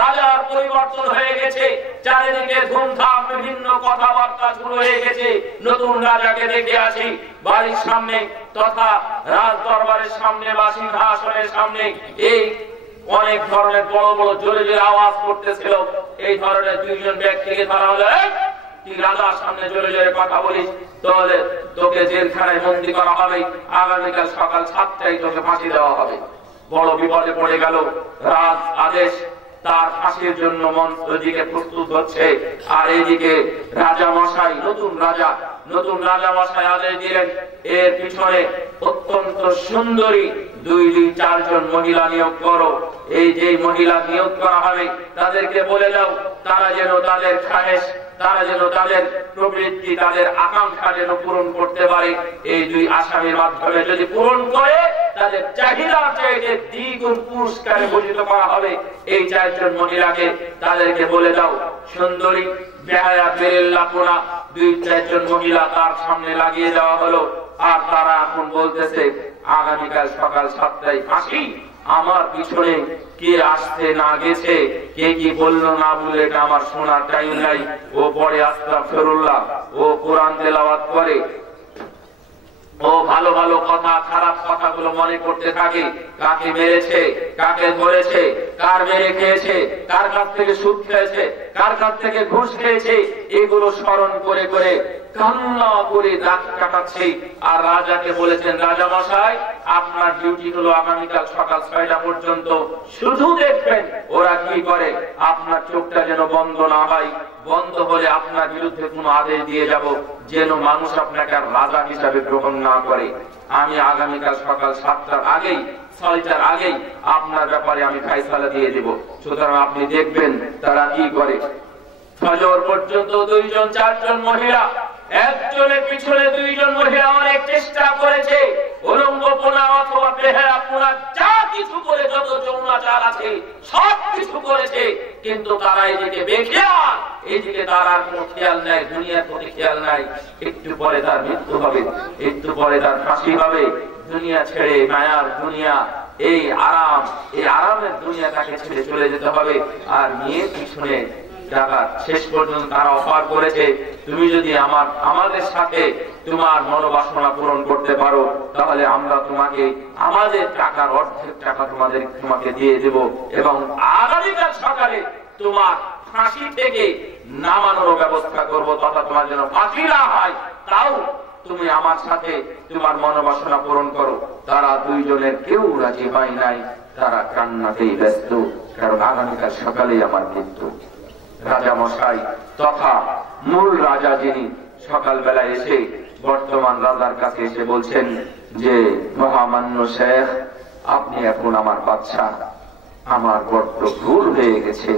রাজার পরিবর্তন হয়ে গেছে, চারিদিকে ধুমধাম বিভিন্ন কথাবার্তা শুরু হয়ে গেছে। নতুন রাজাকে দেখে আসি বাড়ির সামনে তথা রাজ দরবারের সামনে বা সিংহাসনের সামনে এই অনেক ধরনের বড় বড় জোরে জোরে আওয়াজ করতেছিল। এই ধরনের দুইজন ব্যক্তিকে ধরা হলো, তুই রাজার সামনে জোরে জোরে কথা বলিস, তাহলে তোকে জেলখানায় বন্দী করা হবে, আগামীকাল সকাল 7টায় তোকে ফাঁসি দেওয়া হবে। বড় বিপদে পড়ে গেল। রাজ আদেশ, তার ফাঁসির জন্য মন্ত্রীকে প্রস্তুত হচ্ছে, আর এইদিকে রাজা মশাই, নতুন রাজা মশাই আদেশ দিলেন, এর পিছনে অত্যন্ত সুন্দরী 2-4 জন মহিলা নিয়োগ করো। এই যে মহিলা নিয়োগ করা হবে তাদেরকে বলে দাও, তারা যেন তাদের খাহেশ, তারা যেন তাদের প্রবৃত্তি, তাদের আকাঙ্ক্ষা যেন পূরণ করতে পারে। এই 2 আসামির মাধ্যমে যদি পূরণ করে তাদের চাহিদা চাইতে দ্বিগুণ পুরস্কারে ভূষিত করা হবে। এই 4 জন মহিলাকে তাদেরকে বলে দাও। সুন্দরী, বেহায়া, বেরেল্লাপনা 2-4 জন মহিলা তার সামনে লাগিয়ে দেওয়া হলো। আর তারা এখন বলতেছে, আগামীকাল সকাল 7টায় ফাঁসি। আমার পিছনে কে আসতে না গেছে, কে কি বললো না বলে এটা আমার শোনার টাইম নাই। ও পরে আস্তাগফিরুল্লাহ, ও কোরআন তেলাওয়াত করে, ও ভালো ভালো কথা, খারাপ কথাগুলো মনে করতে থাকে। কাকে মেরেছে, কাকে ধরেছে, কার মেরে খেয়েছে, কার কাছ থেকে সুদ খেয়েছে, কার কাছ থেকে ঘুষ খেয়েছে, এগুলো স্মরণ করে করে কান্না করে রাত কাটাচ্ছে। আর রাজাকে বলেছেন, রাজা মশাই আপনার ডিউটি হলো আগামীকাল সকাল 6টা পর্যন্ত শুধু দেখবেন ওরা কি করে, আপনার চোখটা যেন বন্ধ না হয়। বন্ধ হলে আপনার বিরুদ্ধে কোনো আদেশ দিয়ে যাব, যেন মানুষ আপনাকে রাজা হিসাবে গ্রহণ না করে। আমি আগামীকাল সকাল 7টার আগেই, 6টার আগেই আপনার ব্যাপারে আমি ফায়সালা দিয়ে দেব। সুতরাং আপনি দেখবেন তারা কি করে। ফজর পর্যন্ত 2-4 জন মহিলা, একজনের পিছনে 2 জন মহিলা অনেক চেষ্টা করেছে, উলঙ্গপনা অথবা বেহায়াপনা যা কিছু করে, যত যৌনাচার আছে সব কিছু করেছে, কিন্তু তারা এদিকে বেখেয়াল, এদিকে তার আর কোনো খেয়াল নাই, দুনিয়ার প্রতি খেয়াল নাই। একটু পরে তার মৃত্যু হবে, একটু পরে তার ফাঁসি হবে। দুনিয়া ছেড়ে, মায়ার দুনিয়া, এই আরামের দুনিয়া তাকে ছেড়ে চলে যেতে হবে। আর মেয়ের পিছনে টাকা শেষ পর্যন্ত তারা অফার করেছে, তুমি যদি আমাদের সাথে তোমার মনোবাসনা পূরণ করতে পারো, তাহলে আমরা তোমাকে আমাদের টাকার অর্ধেক টাকা তোমাকে দিয়ে দেব, এবং আগামীকাল সকালে তোমার ফাঁসি থেকে নামানোর ব্যবস্থা করব, তথা তোমার যেন ফাঁসি না হয়, তাও তুমি আমার সাথে তোমার মনোবাসনা পূরণ করো। তারা 2 জনের কেউ রাজি হয় নাই, তারা কান্নাতেই ব্যস্ত, কারণ আগামীকাল সকালেই আমার মৃত্যু। রাজা মশাই তথা মূল রাজা যিনি, সকালবেলা এসে বর্তমান রাজার কাছে এসে বলছেন যে, মহামান্য শেখ, আপনি এখন আমার বাদশাহ, আমার বড্ড ভুল হয়ে গেছে,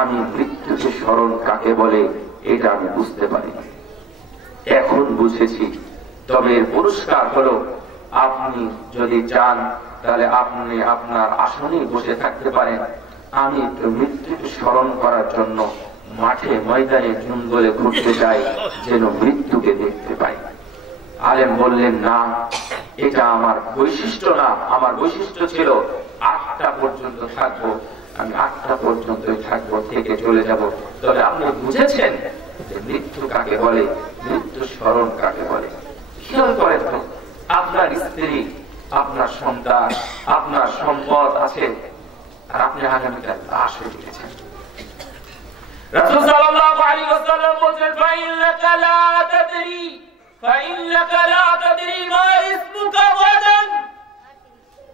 আমি মৃত্যুকে স্মরণ কাকে বলে এটা আমি বুঝতে পারি, এখন বুঝেছি। তবে এর পুরস্কার হলো, আপনি যদি চান তাহলে আপনি আপনার আসনে বসে থাকতে পারেন। আমি একটু মৃত্যুকে স্মরণ করার জন্য মাঠে ময়দানে জঙ্গলে ঘুরতে যাই, যেন মৃত্যুকে দেখতে পাই। আলেম বললেন, না, এটা আমার বৈশিষ্ট্য না, আমার বৈশিষ্ট্য ছিল 8টা পর্যন্ত থাকবো, আমি 8টা পর্যন্তই থাকবো, থেকে চলে যাব। তবে আপনি বুঝেছেন যে মৃত্যু কাকে বলে, মৃত্যু স্মরণ কাকে বলে। খেয়াল করেন তো, আপনার স্ত্রী, আপনার সন্তান, আপনার সম্পদ আছে, আর আপনি আগামীকাল লাশ হয়ে গেছেন। রাসূল সাল্লাল্লাহু আলাইহি ওয়াসাল্লাম বলেন, ফাইন্নাকা লা তাদরি মা ইসমুকা গাদান।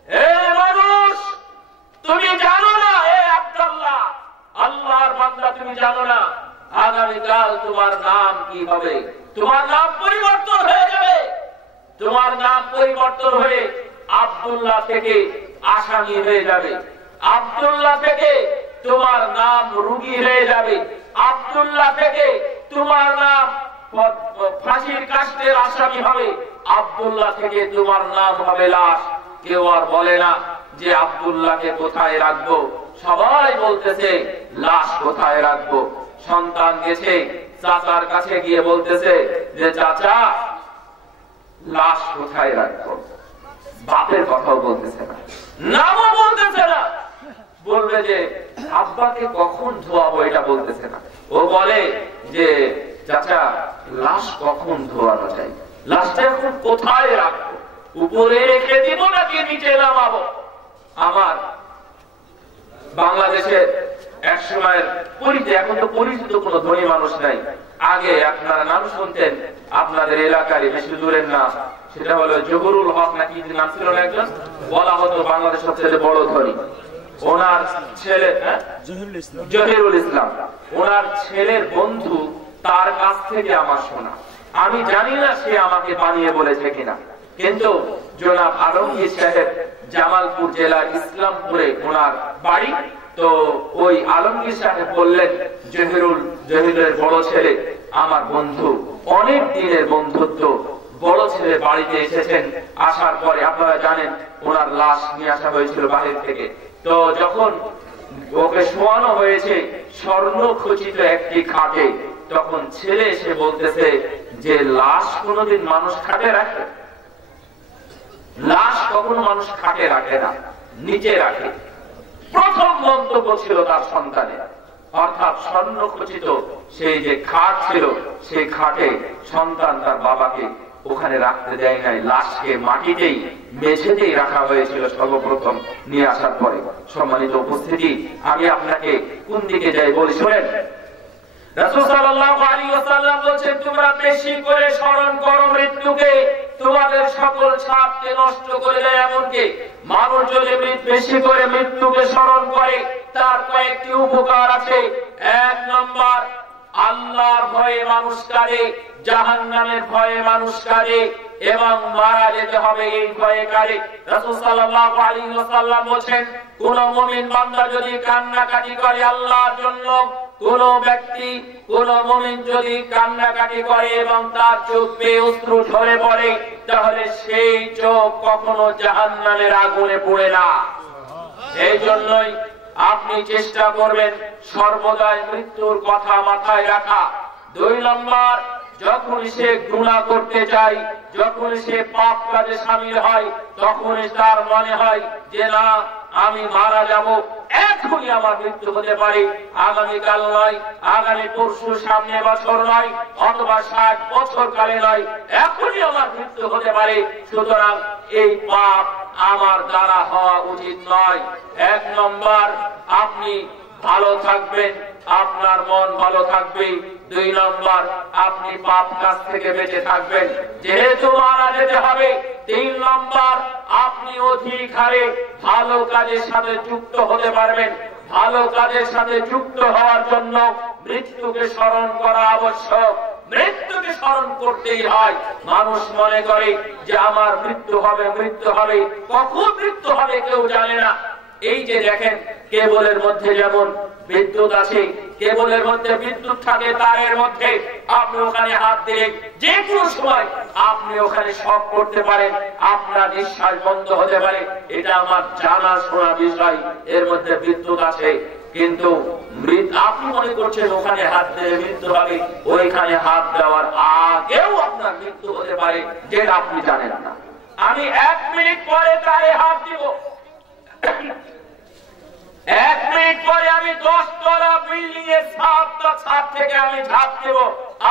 হে মানুষ, তুমি জানো না, হে আব্দুল্লাহ, আল্লাহর বান্দা, তুমি জানো না আগামীকাল তোমার নাম কি হবে। তোমার নাম পরিবর্তন হয়ে যাবে, তোমার নাম পরিবর্তন হয়ে আব্দুল্লাহ থেকে আসামি হয়ে যাবে, আব্দুল্লাহ থেকে তোমার নাম রুগী হয়ে যাবে, আব্দুল্লাহ থেকে তোমার নাম ফাঁসির কাষ্ঠের আসামি হবে, আব্দুল্লাহ থেকে তোমার নাম হবে লাশ। কেউ আর বলে না যে আব্দুল্লাহকে কোথায় রাখবো, সবাই বলতেছে লাশ কোথায় রাখবো। সন্তান গেছে চাচার কাছে গিয়ে বলতেছে যে চাচা লাশ কোথায় রাখবো। বাপের কথাও বলতেছে না, নামও বলতেছে না, বলবে যে আব্বাকে কখন ধোয়াবো এটা বলতেছে না। ও বলে যে চাচা লাশ কখন ধোয়ানো যায়, লাশটা এখন কোথায় রাখবো, উপরে রেখে দিব নাকি নিচে নামাবো। আমার বাংলাদেশে এক সময়ের পরিচিত, এখন তো পরিচিত কোন ধনী মানুষ নাই, আগে আপনারা নাম শুনতেন আপনাদের এলাকার, বেশি দূরের না, সেটা হলো জহুরুল হক নাকি নাম ছিল না একজন, বলা হতো বাংলাদেশ সবচেয়ে বড় ধনী। ওনার ছেলে জহিরুল ইসলাম, ওনার ছেলের বন্ধু, তার কাছ থেকে আমার শোনা, আমি জানি না সে আমাকে বানিয়ে বলেছে কিনা, কিন্তু জনাব আলমগীর সাহেব জামালপুর জেলার ইসলামপুরে ওনার বাড়ি। তো ওই আলমগীর সাহেব বললেন জহিরুলের বড় ছেলে আমার বন্ধু, অনেক দিনের বন্ধুত্ব, বড় ছেলে বাড়িতে এসেছেন, আসার পরে আপনারা জানেন ওনার লাশ নিয়ে আসা হয়েছিল বাহির থেকে। তো যখন ওকে শোয়ানো হয়েছে স্বর্ণ খচিত একটি খাটে, তখন ছেলে এসে বলতেছে যে লাশ কোনোদিন মানুষ খাটে রাখে, লাশ কখনো মানুষ খাটে রাখে না, নিচে রাখে। প্রথম মন্তব্য ছিল তার সন্তানের, অর্থাৎ স্বর্ণ খচিত সেই যে খাট ছিল সেই খাটে সন্তান তার বাবাকে ওখানে রাখতে দেয় নাই, লাশকে মাটিতেই মেঝেতেই রাখা হয়েছিল সর্বপ্রথম নিয়ে আসার পরে। সম্মানিত উপস্থিতি, আমি আপনাকে কোন দিকে যাই বলি শোনেন। রাসূল সাল্লাল্লাহু আলাইহি ওয়াসাল্লাম বলেছেন তোমরা বেশি করে স্মরণ করো মৃত্যুকে, তোমাদের সকল স্বাদকে নষ্ট করে দেয়। এমনকি মানুষ যদি বেশি করে মৃত্যুকে স্মরণ করে তার কয়েকটি উপকার আছে। এক নম্বর, আল্লাহর ভয়ে মানুষ কাঁদে, জাহান্নামের ভয়ে মানুষ কাঁদে এবং মারা যেতে হবে এই ভয়ে কাঁদে। রাসূল সাল্লাল্লাহু আলাইহি ওয়াসাল্লাম বলেন কোন মুমিন বান্দা যদি কান্নাকাটি করে আল্লাহর জন্য, কোন ব্যক্তি কোন মুমিন যদি কান্নাকাটি করে এবং তার চোখ বেয়ে অশ্রু ঝরে পড়ে, তাহলে সেই চোখ কখনো জাহান্নামের আগুনে পড়ে না। এই জন্যই আপনি চেষ্টা করবেন সর্বদাই মৃত্যুর কথা মাথায় রাখা। 2 নম্বর, যখন সে গুনাহ করতে চায়, যখন সে পাপ কাজে শামিল হয়, তখন তার মনে হয় যে না আমি মারা যাব, এখনই আমার মৃত্যু হতে পারে, আগামীকাল নয়, আগামী পরশু, সামনে বছর নয়, অথবা 60 বছর কালে নয়, এখনই আমার মৃত্যু হতে পারে, সুতরাং এই পাপ আমার দ্বারা হওয়া উচিত নয়। 1 নম্বর, আপনি ভালো থাকবেন, আপনার মন ভালো থাকবে। 2 নম্বর, আপনি পাপ কাজ থেকে বেঁচে থাকবেন, যেহেতু মারা যেতে হবে। 3 নম্বর, আপনি অধিক হারে ভালো কাজের সাথে যুক্ত হতে পারবেন। ভালো কাজের সাথে যুক্ত হওয়ার জন্য মৃত্যুকে স্মরণ করা আবশ্যক। মৃত্যুকে স্মরণ করতেই হয়। মানুষ মনে করে যে আমার মৃত্যু হবে, মৃত্যু হবে, কখন মৃত্যু হবে কেউ জানে না। এই যে দেখেন কেবলের মধ্যে যেমন বিদ্যুৎ আছে, কেবলের মধ্যে বিদ্যুৎ থাকে তারের মধ্যে, আপনি ওখানে হাত দিলে যে কোনো সময় আপনি ওখানে শক করতে পারেন, আপনার নিঃশ্বাস বন্ধ হতে পারে, এটা আমার জানা শোনা বিষয়, এর মধ্যে বিদ্যুৎ আছে। কিন্তু আপনি মনে করছেন ওখানে হাত দিলে মৃত্যু হবে, ওইখানে হাত দেওয়ার আগেও আপনার মৃত্যু হতে পারে, যেটা আপনি জানেন না। আমি 1 মিনিট পরে তারে হাত দিব, 1 মিনিট পরে আমি 10 তলা বিল্ডিং এর ছাদ থেকে আমি ঝাঁপ দেব,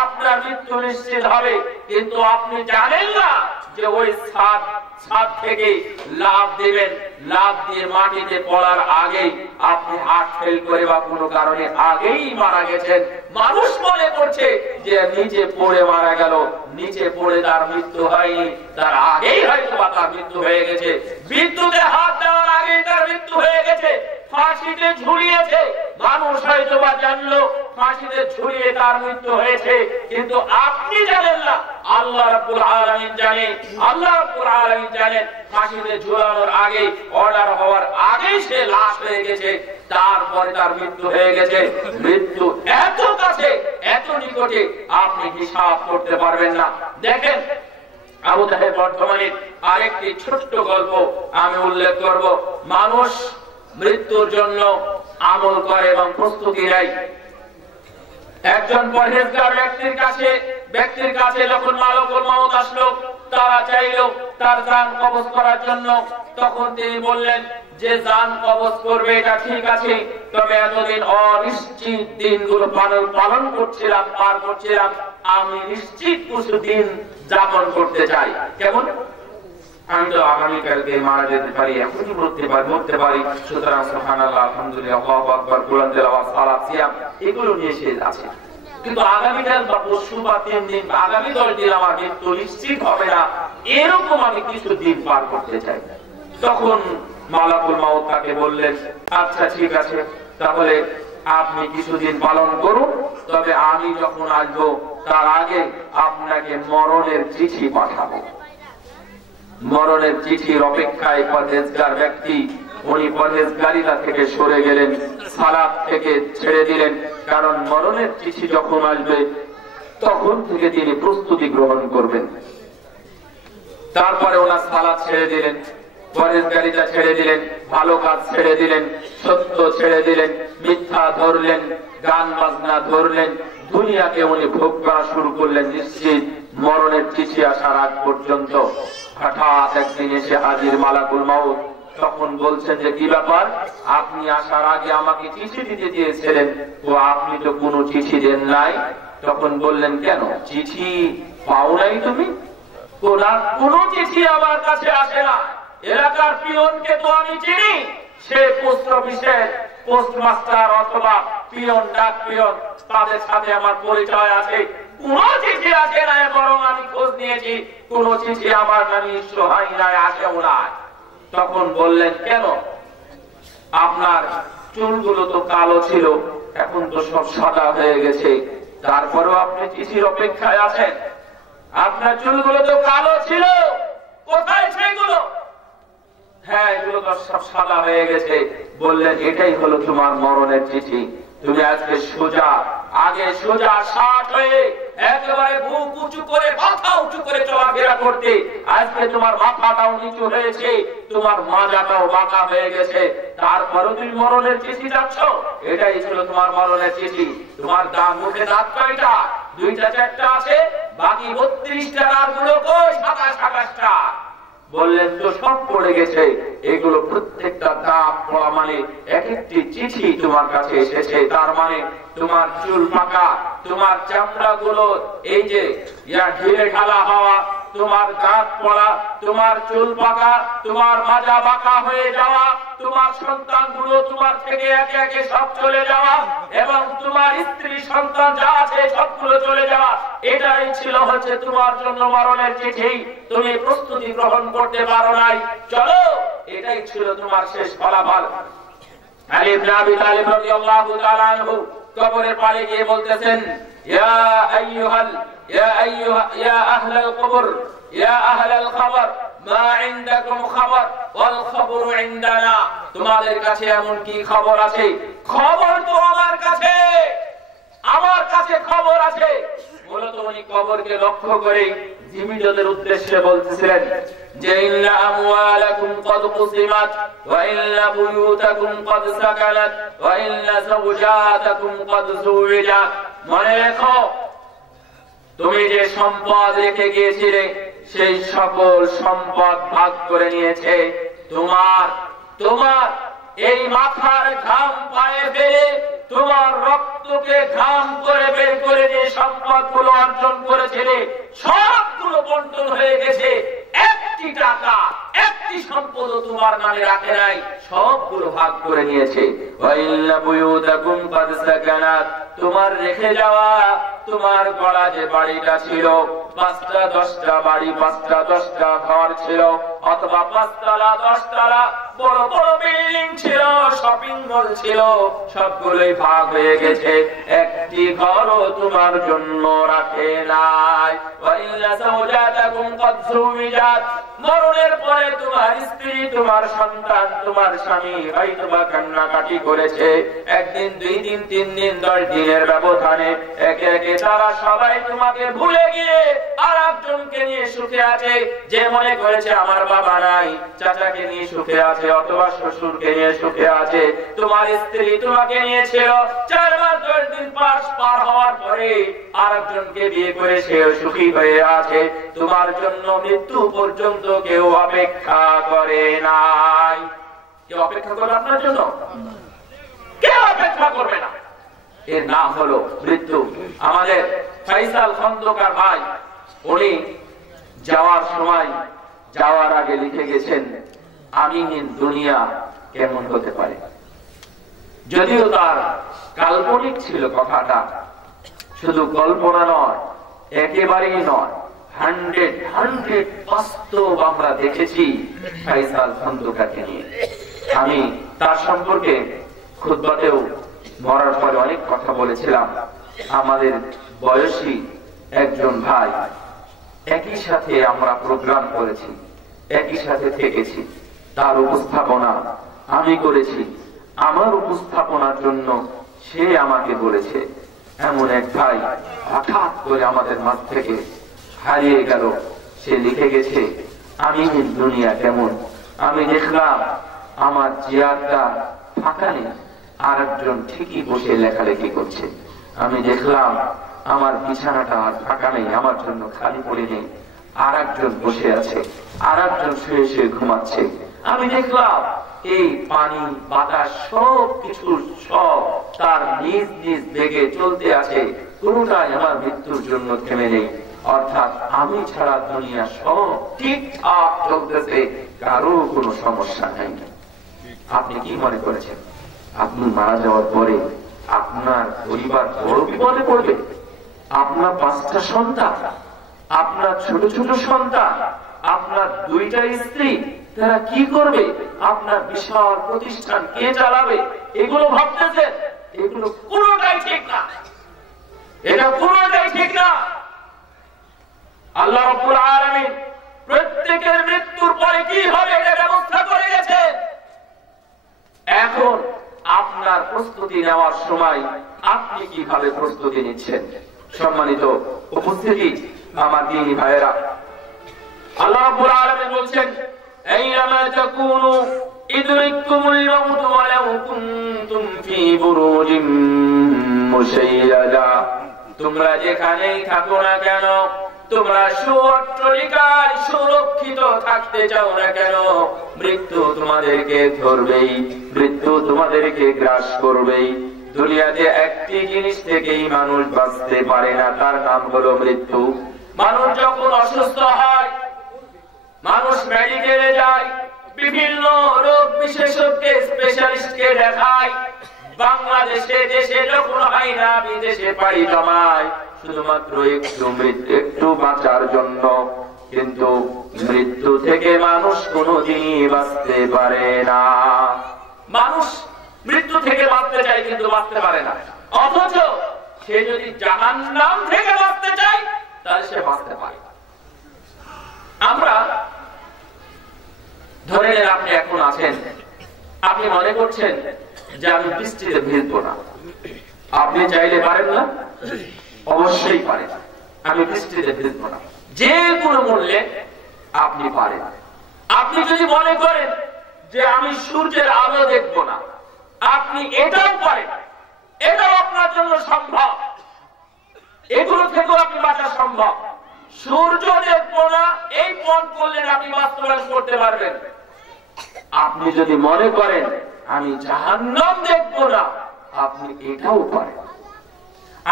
আপনার মৃত্যু নিশ্চিত হবে। কিন্তু আপনি জানেন না যে ওই ছাদ থেকে লাফ দিবেন, লাফ দিয়ে মাটিতে পড়ার আগেই আপনি হার্ট ফেল করে বা কোনো কারণে আগেই মারা গেছেন। মানুষ মনে করছে যে নিচে পড়ে মারা গেল, নিচে পড়ে তার মৃত্যু হয়নি, তার আগেই হয়তো বা তার মৃত্যু হয়ে গেছে। বিদ্যুতে হাত দেওয়ার আগেই তার মৃত্যু হয়ে গেছে। ফাঁসিতে ঝুলিয়েছে, মানুষ হয়তো বা জানলো ফাঁসিতে ঝুলিয়ে তার মৃত্যু হয়েছে, কিন্তু আপনি জানেন না, আল্লাহ রাব্বুল আলামিন জানেন। আল্লাহ রাব্বুল আলামিন জানেন ফাঁসিতে ঝুলানোর আগে, অর্ডার হওয়ার আগেই সে লাশ হয়ে গেছে, তারপরে তার মৃত্যু হয়ে গেছে। মৃত্যু এত কাছে, এত নিকটে, আপনি হিসাব করতে পারবেন না। দেখেন আবু তাহের বর্তমানে আরেকটি ছোট্ট গল্প আমি উল্লেখ করব। মানুষ মৃত্যুর জন্য আমল করে এবং প্রস্তুতি নেয়। একজন পরহেজগার ব্যক্তির কাছে যখন মালাকুল মউত আসলো, তারা চাইলো তার জান কবজ করার জন্য, তখন তিনি বললেন যে জান কবজ করবে এটা ঠিক আছে, তবে এতদিন অনিশ্চিত দিনগুলো পালন করছিলাম, পার করছিলাম, আমি নিশ্চিত কিছু দিন যাপন করতে চাই। কেমন? আমি তো আগামীকালকে মারা যেতে পারি, এখনই মরতে পারি, সুতরাং সুবহানাল্লাহ, আলহামদুলিল্লাহ, আল্লাহু আকবার, কোরআন তেলাওয়াত, সালাত, সিয়াম এগুলো নিয়ে শেষ আছে। কিন্তু আগামীকাল বা পরশু বা 3 দিন বা আগামী 10 দিন আমার মৃত্যু নিশ্চিত হবে না, এরকম আমি কিছু দিন পার করতে চাই। তখন মালাকুল মউত তাকে বললেন, আচ্ছা ঠিক আছে, তাহলে আপনি কিছুদিন পালন করুন, তবে আমি যখন আসবো তার আগে আপনাকে মরণের চিঠি পাঠাবো। মরণের চিঠির অপেক্ষায় পরহেজগার ব্যক্তি, উনি পরহেজগারিতা থেকে সরে গেলেন, সালাত থেকে ছেড়ে দিলেন, কারণ মরণের চিঠি যখন আসবে তখন থেকে তিনি প্রস্তুতি গ্রহণ করবেন। তারপরে ওনার সালাত ছেড়ে দিলেন, পরহেজগারিতা ছেড়ে দিলেন, ভালো কাজ ছেড়ে দিলেন, সত্য ছেড়ে দিলেন, মিথ্যা ধরলেন, গান বাজনা ধরলেন, দুনিয়াকে উনি ভোগ করা শুরু করলেন নিশ্চিত মরণের চিঠি আসার আগ পর্যন্ত। হঠাৎ একদিন এসে হাজির মালাকুল মউত, তখন বলছেন যে কি ব্যাপার, আপনি আসার আগে আমাকে চিঠি দিতে দিয়েছিলেন, তো আপনি তো কোনো চিঠি দেন নাই। তখন বললেন, কেন, চিঠি পাও নাই তুমি? কোনো চিঠি আমার কাছে আসে না। এলাকার পিয়নকে তো আমি চিনি, সে পোস্ট অফিসের পোস্টমাস্টার অথবা পিয়ন, ডাক পিয়ন, তাদের সাথে আমার পরিচয় আছে। কোন চিঠি আসে না, বরং আমি খোঁজ নিয়েছি, কোন চিঠি আমার নামে ইস্যু হয় নাই, আসেও না। তখন বললেন, কেন, আপনার চুলগুলো তো কালো ছিল, এখন তো সব সাদা হয়ে গেছে, তারপরেও আপনি চিঠির অপেক্ষায় আছেন? আপনার চুলগুলো তো কালো ছিল, কোথায় সেগুলো? হ্যাঁ, এগুলো তো সব সাদা হয়ে গেছে। বললেন, এটাই হলো তোমার মরণের চিঠি। তুমি আজকে সোজা ষাট হয়ে একেবারে বুক উঁচু করে, মাথা উঁচু করে চলাফেরা করতে, আজকে তোমার মাথাটাও নিচু হয়েছে, তোমার মাজাটাও বাঁকা হয়ে গেছে, তারপরও তুমি মরণের চিঠি যাচ্ছ। এটাই ছিল তোমার মরণের চিঠি। তোমার মুখে দাঁত কয়টা? 2টা 4টা আছে, বাকি 32টা দাঁতগুলো কই? 27-28টা। বললেন, তো সব পড়ে গেছে। এগুলো প্রত্যেকটা দাঁত পড়া মানে এক একটি চিঠি তোমার কাছে এসেছে। তার মানে তোমার চুল পাকা, তোমার চামড়া গুলো এই যে ঢিলে ঢালা হওয়া, তোমার দাঁত পড়া, তোমার চুল পাকা, তোমার মাজা বাঁকা হয়ে যাওয়া, তোমার সন্তানগুলো তোমার থেকে একে একে সব চলে যাওয়া, এবং তোমার স্ত্রী সন্তান যা আছে সবগুলো চলে যাওয়া, এটাই ছিল হচ্ছে তোমার জন্য মরণের চিঠি। তুমি প্রস্তুতি গ্রহণ করতে পারো নাই, চলো, এটাই ছিল তোমার শেষ ফলাফল। আলী ইবনে আবি তালিব রাদিয়াল্লাহু তাআলা আনহু কবরের পাড়ে গিয়ে বলতেছেন, ইয়া আহলাল কবর, ইয়া আহলাল খবর, মা ইনদাকুম খবর ওয়াল খবরু ইনদানা। তোমাদের কাছে এমন কি খবর আছে? খবর তো আমার কাছে খবর আছে। মূলত উনি কবরকে লক্ষ্য করে জীবিতদের উদ্দেশ্যে বলতেছিলেন যে, ইন্না আমওয়ালাকুম ক্বাদ কুসিমাত ওয়া ইন্না বুয়ুতাকুম ক্বাদ সাকানাত ওয়া ইন্না যাওজাতাকুম ক্বাদ যুওয়াজাত। মনে রেখো, তুমি যে সম্পদ রেখে গিয়েছিলে সেই সকল সম্পদ ভাগ করে নিয়েছে। তোমার এই মাথার ঘাম পায়ে ফেলে, তোমার রক্তকে ঘাম করে বের করে যে সম্পদগুলো অর্জন করেছিলে সবগুলো বন্টন হয়ে গেছে। একটি টাকা, একটি সম্পদ তোমার নামে রাখে নাই, সবগুলো ভাগ করে নিয়েছে। তোমার রেখে যাওয়া, তোমার গড়া যে বাড়িটা ছিল, 5টা 10টা বাড়ি, 5টা 10টা ঘর ছিল, অথবা 5 তলা 10 তলা বড় বড় বিল্ডিং ছিল, শপিং মল ছিল, সবগুলোই ভাগ হয়ে গেছে। একটি ঘরও তোমার জন্য রাখে নাই। মরণের পরে তোমার স্ত্রী, তোমার সন্তান, তোমার স্বামী হয়তো বা কান্নাকাটি করেছে। 1 দিন 2 দিন 3 দিন 10 দিনের ব্যবধানে একে একে তারা সবাই তোমাকে ভুলে গিয়ে আর একজনকে বোনকে নিয়ে সুখে আছে, যে মনে করেছে আমার বাবা নাই, চাচাকে নিয়ে সুখে আছে অথবা শ্বশুরকে নিয়ে সুখে আছে। তোমার স্ত্রী তোমাকে নিয়েছিল, 4 মাস 10 দিন পার হওয়ার পরে আরেকজনকে বিয়ে করে সে সুখী হয়ে আছে। তোমার জন্য মৃত্যু পর্যন্ত কেউ অপেক্ষা করে নাই। কেউ অপেক্ষা করবে আপনার জন্য? কেউ অপেক্ষা করবে না। এর নাম হলো মৃত্যু। আমাদের ফয়সাল খন্দকার ভাই, উনি যাওয়ার সময়, যাওয়ার আগে লিখে গেছেন, আমি দুনিয়া কেমন হতে পারে। যদিও তার কাল্পনিক ছিল কথাটা, শুধু কল্পনা নয়, একেবারেই নয়, 100% বাস্তব আমরা দেখেছি ফয়সাল খন্দকারকে নিয়ে। আমি তার সম্পর্কে খুতবাতেও মরার পরে অনেক কথা বলেছিলাম। আমাদের বয়সী একজন ভাই, একই সাথে আমরা প্রোগ্রাম করেছি, একই সাথে থেকেছি, তার উপস্থাপনা আমি করেছি, আমার উপস্থাপনার জন্য সে আমাকে বলেছে। এমন এক ভাই হঠাৎ করে আমাদের মাঝ থেকে হারিয়ে গেল। সে লিখে গেছে, আমি দুনিয়া কেমন। আমি দেখলাম আমার চেয়ারটা ফাঁকা নেই, আর একজন ঠিকই বসে লেখালেখি করছে। আমি দেখলাম আমার বিছানাটা আর ফাঁকা নেই, আমার জন্য খালি পড়ে নেই, আর একজন বসে আছে, আর একজন শুয়ে শুয়ে ঘুমাচ্ছে। আমি দেখলাম এই পানি বাতাস সব কিছু সব তার নিজ নিজ বেগে চলতে আছে, কোনটাই আমার মৃত্যুর জন্য থেমে নেই। অর্থাৎ আমি ছাড়া দুনিয়া সব ঠিকঠাক চলতেছে, কারো কোনো সমস্যা নাই। আপনি কি মনে করেছেন আপনি মারা যাওয়ার পরে আপনার পরিবার বড় বিপদে পড়বে? আপনার 5টা সন্তান, আপনার ছোট ছোট সন্তান, আপনার 2টা স্ত্রী, তারা কি করবে? আপনার বিশাল প্রতিষ্ঠান কে চালাবে? এগুলো ভাবতেছেন? এগুলো কোনটাই ঠিক না, এটা কোনটাই ঠিক না। আল্লাহ রাব্বুল আলামিন প্রত্যেকের মৃত্যুর পরে কি হবে এটা ব্যবস্থা করে গেছেন। এখন আপনার প্রস্তুতি নেওয়ার সময় আপনি কিভাবে প্রস্তুতি নিচ্ছেন? সম্মানিত উপস্থিতি, আমার দিনী ভাইয়েরা, আল্লাহ রাব্বুল আলামিন বলছেন, আইনামা তাকুনু ইদরিকুমুল মাউত ওয়ালাউ কুনতুম ফি বুরুজিম মুশাইয়াদা। তোমরা যেখানেই থাকো না কেন, তোমরা সুঅট্টালিকায় সুরক্ষিত থাকতে চাও না কেন, মৃত্যু তোমাদেরকে ধরবেই, মৃত্যু তোমাদেরকে গ্রাস করবেই। দুনিয়াতে একটি জিনিস থেকেই মানুষ বাঁচতে পারে না, তার নাম হলো মৃত্যু। মানুষ যখন অসুস্থ হয়, মানুষ মেডিকেলে যায়, বিভিন্ন রোগ বিশেষজ্ঞ স্পেশালিস্টকে দেখায়। বাংলাদেশে দেশে যখন হয় না, বিদেশে পাড়ি জমায় শুধুমাত্র একটু বাঁচার জন্য। কিন্তু মৃত্যু থেকে মানুষ কোনোদিনই বাঁচতে পারে না। মানুষ মৃত্যু থেকে বাঁচতে চায় কিন্তু বাঁচতে পারে না। অথচ সে যদি জাহান্নাম থেকে বাঁচতে চায় তাহলে সে বাঁচতে পারে। আমরা ধরে নেন আপনি এখন আছেন, আপনি মনে করছেন যে আমি বৃষ্টিতে ভিজবো না। আপনি চাইলে পারেন না? অবশ্যই পারেন। আমি বৃষ্টিতে ভিজবো না, যে কোনো মূল্যে আপনি পারেন। আপনি যদি মনে করেন যে আমি সূর্যের আলো দেখবো না, আপনি এটাও পারেন। এটাও আপনার জন্য সম্ভব। এগুলো থেকেও আপনি বাঁচা সম্ভব। সূর্য দেখবো না, এই পণ করলেন আপনি বাস্তবায়ন করতে পারবেন। আপনি যদি মনে করেন আমি জাহান্নাম দেখবো না, আপনি এটাও পারেন।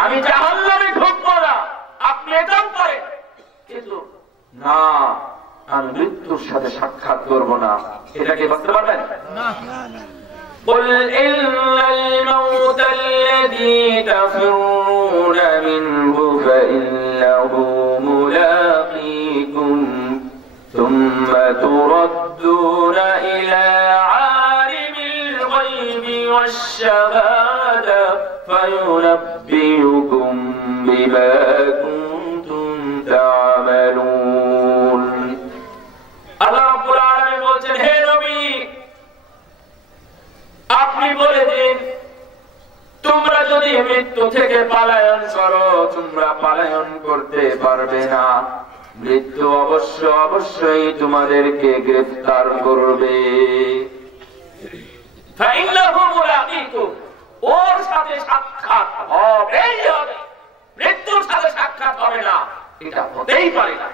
আমি জাহান্নামে ঢুকবো না, আপনি এটাও পারেন। কিন্তু না, আমি মৃত্যুর সাথে সাক্ষাৎ করবো না, এটাকে বাঁচতে পারবেন না। قل إن الموت الذي تفرون منه فإنه ملاقيكم ثم تردون إلى عالم الغيب والشهادة فينبئكم بما كنتم تعملون. আল্লাহ রাব্বুল আলামিন বলছেন, হে নবী, আপনি বলে দিন, তোমরা যদি মৃত্যু থেকে পলায়ন করো, তোমরা পলায়ন করতে পারবে না। মৃত্যু অবশ্যই তোমাদেরকে গ্রেফতার করবে। ওর সাথে সাক্ষাৎ হবেই হবে, মৃত্যুর সাথে সাক্ষাৎ হবে না, এটা হতেই পারে না।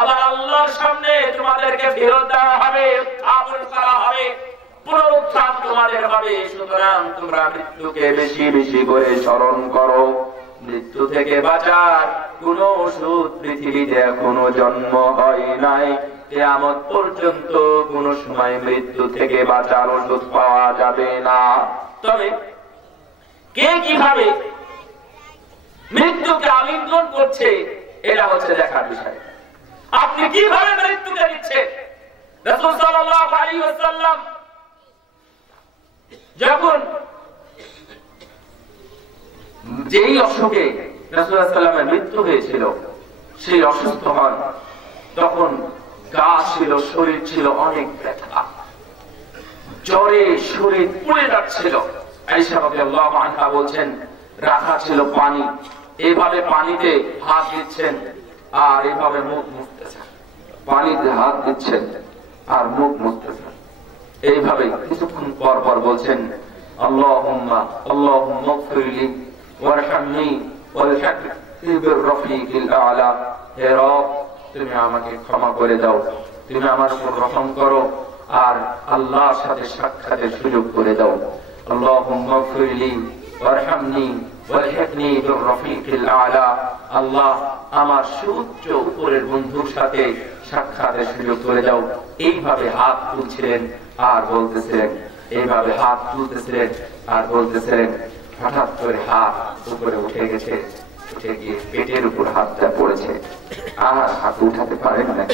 আবার আল্লাহর সামনে তোমাদেরকে ফেরত দেওয়া হবে, উত্থাপন করা হবে, পুনরুত্থান তোমাদের হবে। সুতরাং তোমরা মৃত্যুকে বেশি বেশি করে স্মরণ করো। মৃত্যু থেকে বাঁচার কোন ওষুধ পৃথিবীতে এখনো জন্ম হয় নাই। কিয়ামত পর্যন্ত কোন সময় মৃত্যু থেকে বাঁচার ওষুধ পাওয়া যাবে না। তবে কে কিভাবে মৃত্যুকে আলিঙ্গন করছে এটা হচ্ছে দেখার বিষয়। আপনি কিভাবে মৃত্যুকে দিচ্ছেন? রাসূল সাল্লাল্লাহু আলাইহি ওয়াসাল্লাম যখন যেই অসুখে রাসূল সাল্লাল্লাহু আলাইহি ওয়াসাল্লামের মৃত্যু হয়েছিল, সেই অসুস্থ হন, তখন গা ছিল, শরীর ছিল অনেক ব্যথা, জ্বরে শরীর পুড়ে যাচ্ছিল। আয়েশা রাদিয়াল্লাহু আনহা বলছেন, রাখা ছিল পানি, এইভাবে পানিতে হাত দিচ্ছেন আর এইভাবে মুখ মুছতেছেন, পানিতে হাত দিচ্ছেন আর মুখ মুছতেছেন। এইভাবে কিছুক্ষণ পর পর বলছেন, আল্লাহুম্মা ইগফিরলি ওয়ারহামনি ওয়ালহিকনি বির-রফিকিল আ'লা। হে রব, তুমি আমাকে ক্ষমা করে দাও, তুমি আমার উপর রহম করো আর আল্লাহর সাথে সাক্ষাতের সুযোগ করে দাও। আল্লাহুম্মা ইগফিরলি ওয়ারহামনি ওয়ালহিকনি বির-রফিকিল আ'লা। আল্লাহ, আমার সুউচ্চ উপরের বন্ধুর সাথে সাক্ষাতের সুযোগ করে দাও। এইভাবে হাত তুলছিলেন আর বলতেছিলেন, এইভাবে হাত তুলতেছিলেন আর বলতেছিলেন। হঠাৎ করে হাত উপরে উঠে গেছে, উঠে গিয়ে পেটের উপর হাতটা পড়েছে, আর হাত উঠাতে পারেন না।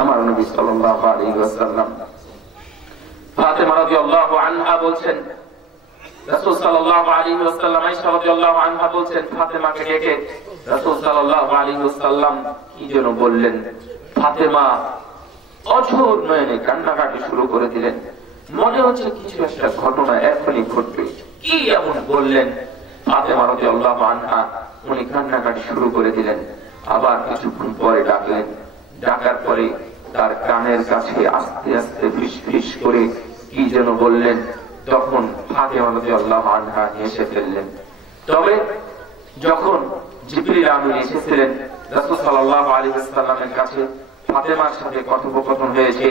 আমার নবী সাল্লাল্লাহু আলাইহি ওয়াসাল্লাম ফাতেমা রাদিয়াল্লাহু আনহা বলছেন, রাসূল সাল্লাল্লাহু আলাইহি ওয়াসাল্লাম আয়েশা রাদিয়াল্লাহু আনহা বলছেন, ফাতেমাকে ডেকে রাসূল সাল্লাল্লাহু আলাইহি ওয়াসাল্লাম কি যেন বললেন। ফাতেমা অঝোর নয়নে কান্নাকাটি শুরু করে দিলেন। মনে হচ্ছে কিছু একটা ঘটনা এখনই ঘটবে। কি এমন বললেন? ফাতেমা রাদিয়াল্লাহু আনহা উনি কান্নাকাটি শুরু করে দিলেন। আবার কিছুক্ষণ পরে ডাকলেন, ডাকার পরে তার কানের কাছে আস্তে আস্তে ফিসফিস করে কি যেন বললেন। তখন ফাতেমা রাদিয়াল্লাহু আনহা হেসে ফেললেন। তবে যখন জিবরিল আমিন এসেছিলেন রাসূল সাল্লাল্লাহু আলাইহি ওয়াসাল্লামের কাছে, ফাতেমার সাথে কথোপকথন হয়েছে,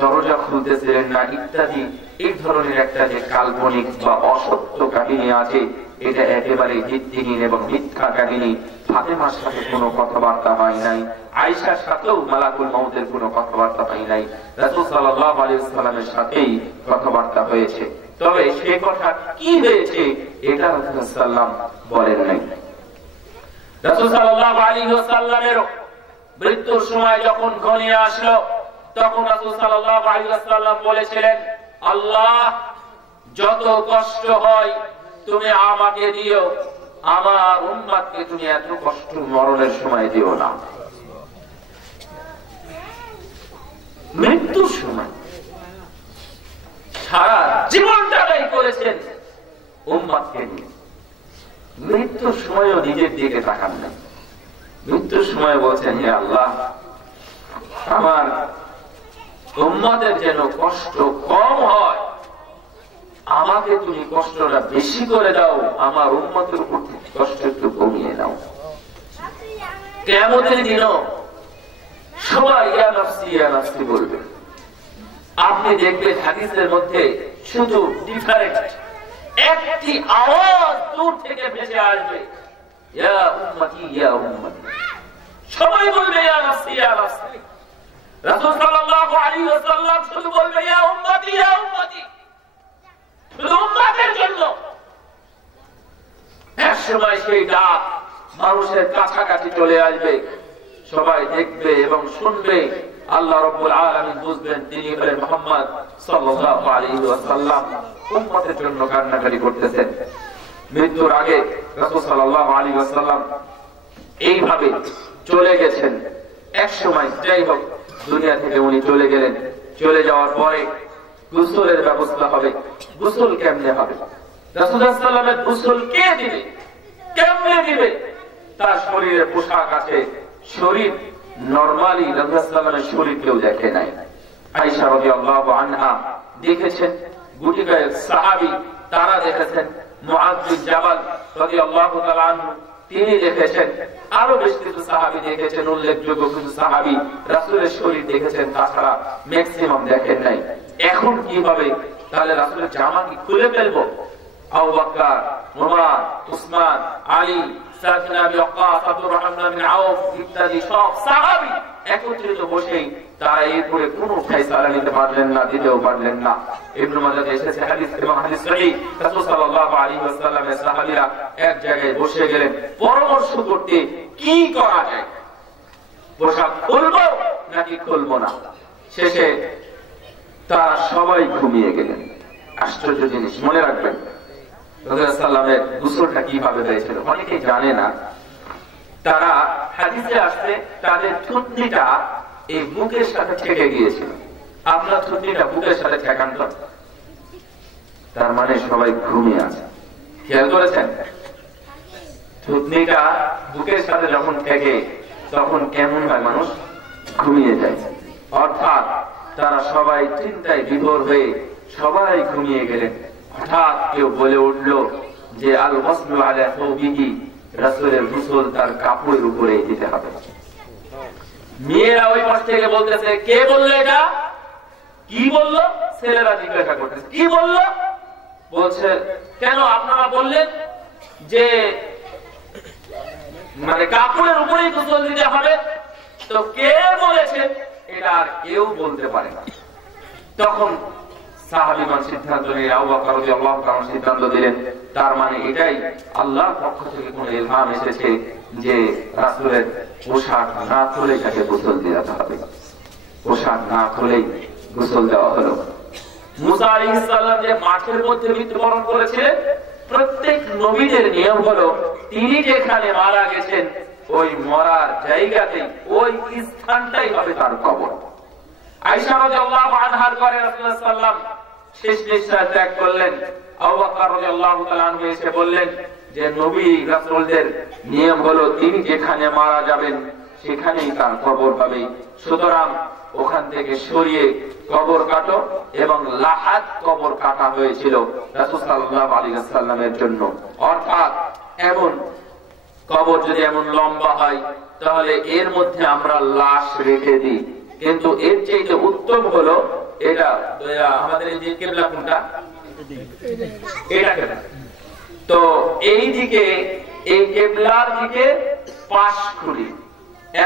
দরজা খুলতেছিলেন না ইত্যাদি, এই ধরনের একটা যে কাল্পনিক বা অসত্য কাহিনী আছে, এটা একেবারে ভিত্তিহীন এবং মিথ্যা কাহিনী। ফাতেমার সাথে কোনো কথাবার্তা হয় নাই, আয়েশার সাথেও মালাকুল মউতের কোনো কথাবার্তা হয় নাই, রাসূল সাল্লাল্লাহু আলাইহি ওয়াসাল্লামের সাথেই কথাবার্তা হয়েছে। তবে সে কথা কি হয়েছে এটা রাসূল সাল্লাল্লাহু বলেন নাই। রাসূল সাল্লাল্লাহু আলাইহি ওয়াসাল্লামের মৃত্যুর সময় যখন ঘনিয়ে আসলো, তখন রাসূল সাল্লাল্লাহু আলাইহি ওয়াসাল্লাম বলেছিলেন, আল্লাহ, যত কষ্ট হয় তুমি আমাকে দিও, আমার উম্মতকে তুমি এত কষ্ট মরণের সময় দিও না। মৃত্যুর সময় সারা জীবনটা ব্যয় করেছেন উম্মতকে নিয়ে, মৃত্যুর সময়ও নিজের দিকে তাকান না। মৃত্যুর সময় বলছেন, হে আল্লাহ, আমার উম্মতের যেন কষ্ট কম হয়, আমাকে তুমি কষ্টটা বেশি করে দাও, আমার উম্মতের উপর কষ্ট একটু কমিয়ে নাও। কিয়ামতের দিনও সবাই ইয়া নাফসি ইয়া নাফসি বলবে। আপনি দেখবেন হাদিসের মধ্যে শুধু ডিফারেন্ট একটি আওয়াজ দূর থেকে ভেসে আসবে, ইয়া উম্মতি ইয়া উম্মতি। সবাই বলবে ইয়া নাফসি ইয়া নাফসি। রাসূল সাল্লাল্লাহু আলাইহি ওয়াসাল্লাম শুধু বলবে ইয়া উম্মতি ইয়া উম্মতি, শুধু উম্মতের জন্য। এক সময় সেই ডাক মানুষের কাছাকাছি চলে আসবে, সবাই দেখবে এবং শুনবে। আল্লাহ রাব্বুল আলামিন বুঝবেন তিনি হলেন মুহাম্মদ সাল্লাল্লাহু আলাইহি ওয়াসাল্লাম, উম্মতের জন্য কান্নাকাটি করতেছেন। মৃত্যুর আগে রাসূল সাল্লাল্লাহু আলাইহি ওয়াসাল্লাম এইভাবে চলে গেছেন। এক সময় যাই হোক দুনিয়া থেকে উনি চলে গেলেন। চলে যাওয়ার পরে গোসলের ব্যবস্থা হবে। গোসল কেমনে হবে? রাসূলুল্লাহ সাল্লাল্লাহু আলাইহি ওয়াসাল্লামের গোসল কে দিবে? কেমনে দিবে? তার শরীরে পোশাক আছে, শরীর নরমালি রাসূলুল্লাহের শরীর কেউ দেখে নাই। আয়েশা রাদিয়াল্লাহু আনহা দেখেছেন, গুটি কয়েক সাহাবী তারা দেখেছেন, মুআয বিন জাবাল রাদিয়াল্লাহু তাআলা আনহু তিনি দেখেছেন, আরো বেশ কিছু সাহাবী দেখেছেন, উল্লেখযোগ্য কিছু সাহাবী রাসূলের শরীর দেখেছেন, তাছাড়া ম্যাক্সিমাম দেখেন নাই। এখন কি হবে? তাহলে রাসূলের জামা কি খুলে ফেলবো? আবু বকর, ওমর, উসমান, আলী, সাদ বিন আবি ওয়াক্কাস, আব্দুর রহমান বিন আউফ ইত্যাদি সব সাহাবী একত্রিত বসেই তারা এরপরে কোনো ফয়সালা নিতে পারলেন না, দিতেও পারলেন না। ইবনে মাজাহ এসেছে হাদিস এবং হাদিস সহিহ, রাসূল সাল্লাল্লাহু আলাইহি ওয়াসাল্লামের সাহাবীরা এক জায়গায় বসে গেলেন পরামর্শ করতে, কি করা যায়, পোশাক খুলবো নাকি খুলবো না। শেষে তারা সবাই ঘুমিয়ে গেলেন। আশ্চর্য জিনিস, মনে রাখবেন রাসূলুল্লাহ সাল্লামের গোসলটা কিভাবে হয়েছিল অনেকেই জানে না। তারা হাদিসে আসছে তাদের থুতনিটা এই বুকের সাথে ঠেকে গিয়েছিল। আপনার থুতনিটা বুকের সাথে ঠেকান তো, তার মানে সবাই ঘুমিয়ে আছে। খেয়াল করেছেন? থুতনিটা বুকের সাথে যখন ঠেকে তখন কেমন হয়? মানুষ ঘুমিয়ে যায়। অর্থাৎ তারা সবাই চিন্তায় বিভোর হয়ে সবাই ঘুমিয়ে গেলেন। হঠাৎ কেউ বলে উঠল যে আল গসলু আলা সাওবিহি, রাসূলের গোসল তার কাপড়ের উপরে দিতে হবে। মেয়েরা ওই পাশ থেকে বলতেছে, কে বললো এটা? কি বললো? ছেলেরা জিজ্ঞাসা করতেছে, কি বললো? বলছে, কেন আপনারা বললেন যে মানে কাপড়ের উপরেই গোসল দিতে হবে? তো কে বলেছে? এটা আর কেউ বলতে পারে না। তখন সাহাবীগণ সিদ্ধান্ত নিয়ে আবু বকর রাদিয়াল্লাহু তাআলা সিদ্ধান্ত দিলেন, তার মানে এটাই আল্লাহর পক্ষ থেকে কোন ইলহাম এসেছে যে রাসূলের পোশাক না খুলে তাকে গোসল দিতে হবে। পোশাক না খুলেই গোসল দেওয়া হলো। মুসা আলাইহিস সালাম যে মাঠের মধ্যে মৃত্যুবরণ করেছিলেন, প্রত্যেক নবীদের নিয়ম হলো তিনি যেখানে মারা গেছেন ওই মরার জায়গাতে ওই স্থানটাই হবে তার কবর। আয়েশা রাদিয়াল্লাহু আনহার ঘরে রাসূলুল্লাহ সাল্লাল্লাহু আলাইহি ওয়াসাল্লাম শেষ নিঃশ্বাস ত্যাগ করলেন। আবু বকর রাদিয়াল্লাহু তাআলা আনহু এসে বললেন যে নবী রাসূলদের নিয়ম হলো তিনি যেখানে মারা যাবেন সেখানেই তার কবর হবে, সুতরাং ওখান থেকে সরিয়ে কবর কাটো। এবং লাহাদ কবর কাটা হয়েছিল রাসূল সাল্লাল্লাহু আলাইহি ওয়াসাল্লামের জন্য। অর্থাৎ এমন কবর যদি এমন লম্বা হয় তাহলে এর মধ্যে আমরা লাশ রেখে দিই, কিন্তু এর চেয়ে উত্তম হলো এটা আমাদের এই যে কিবলা কোনটা, এটা কেবলা। তো এই দিকে এই কিবলার দিকে পাশ খুলি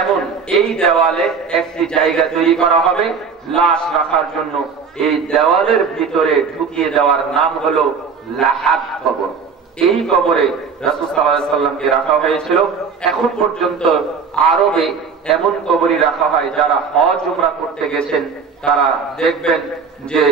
এমন এই দেওয়ালে একটি জায়গা তৈরি করা হবে লাশ রাখার জন্য। এই দেওয়ালের ভিতরে ঢুকিয়ে দেওয়ার নাম হলো লাহাদ কবর। এই কবরে রাসূল সাল্লাল্লাহু আলাইহি ওয়াসাল্লামকে রাখা হয়েছিল। এখন পর্যন্ত আরবে এমন কবরই রাখা হয়, যারা হজ উমরা করতে গেছেন তারা দেখবেন যে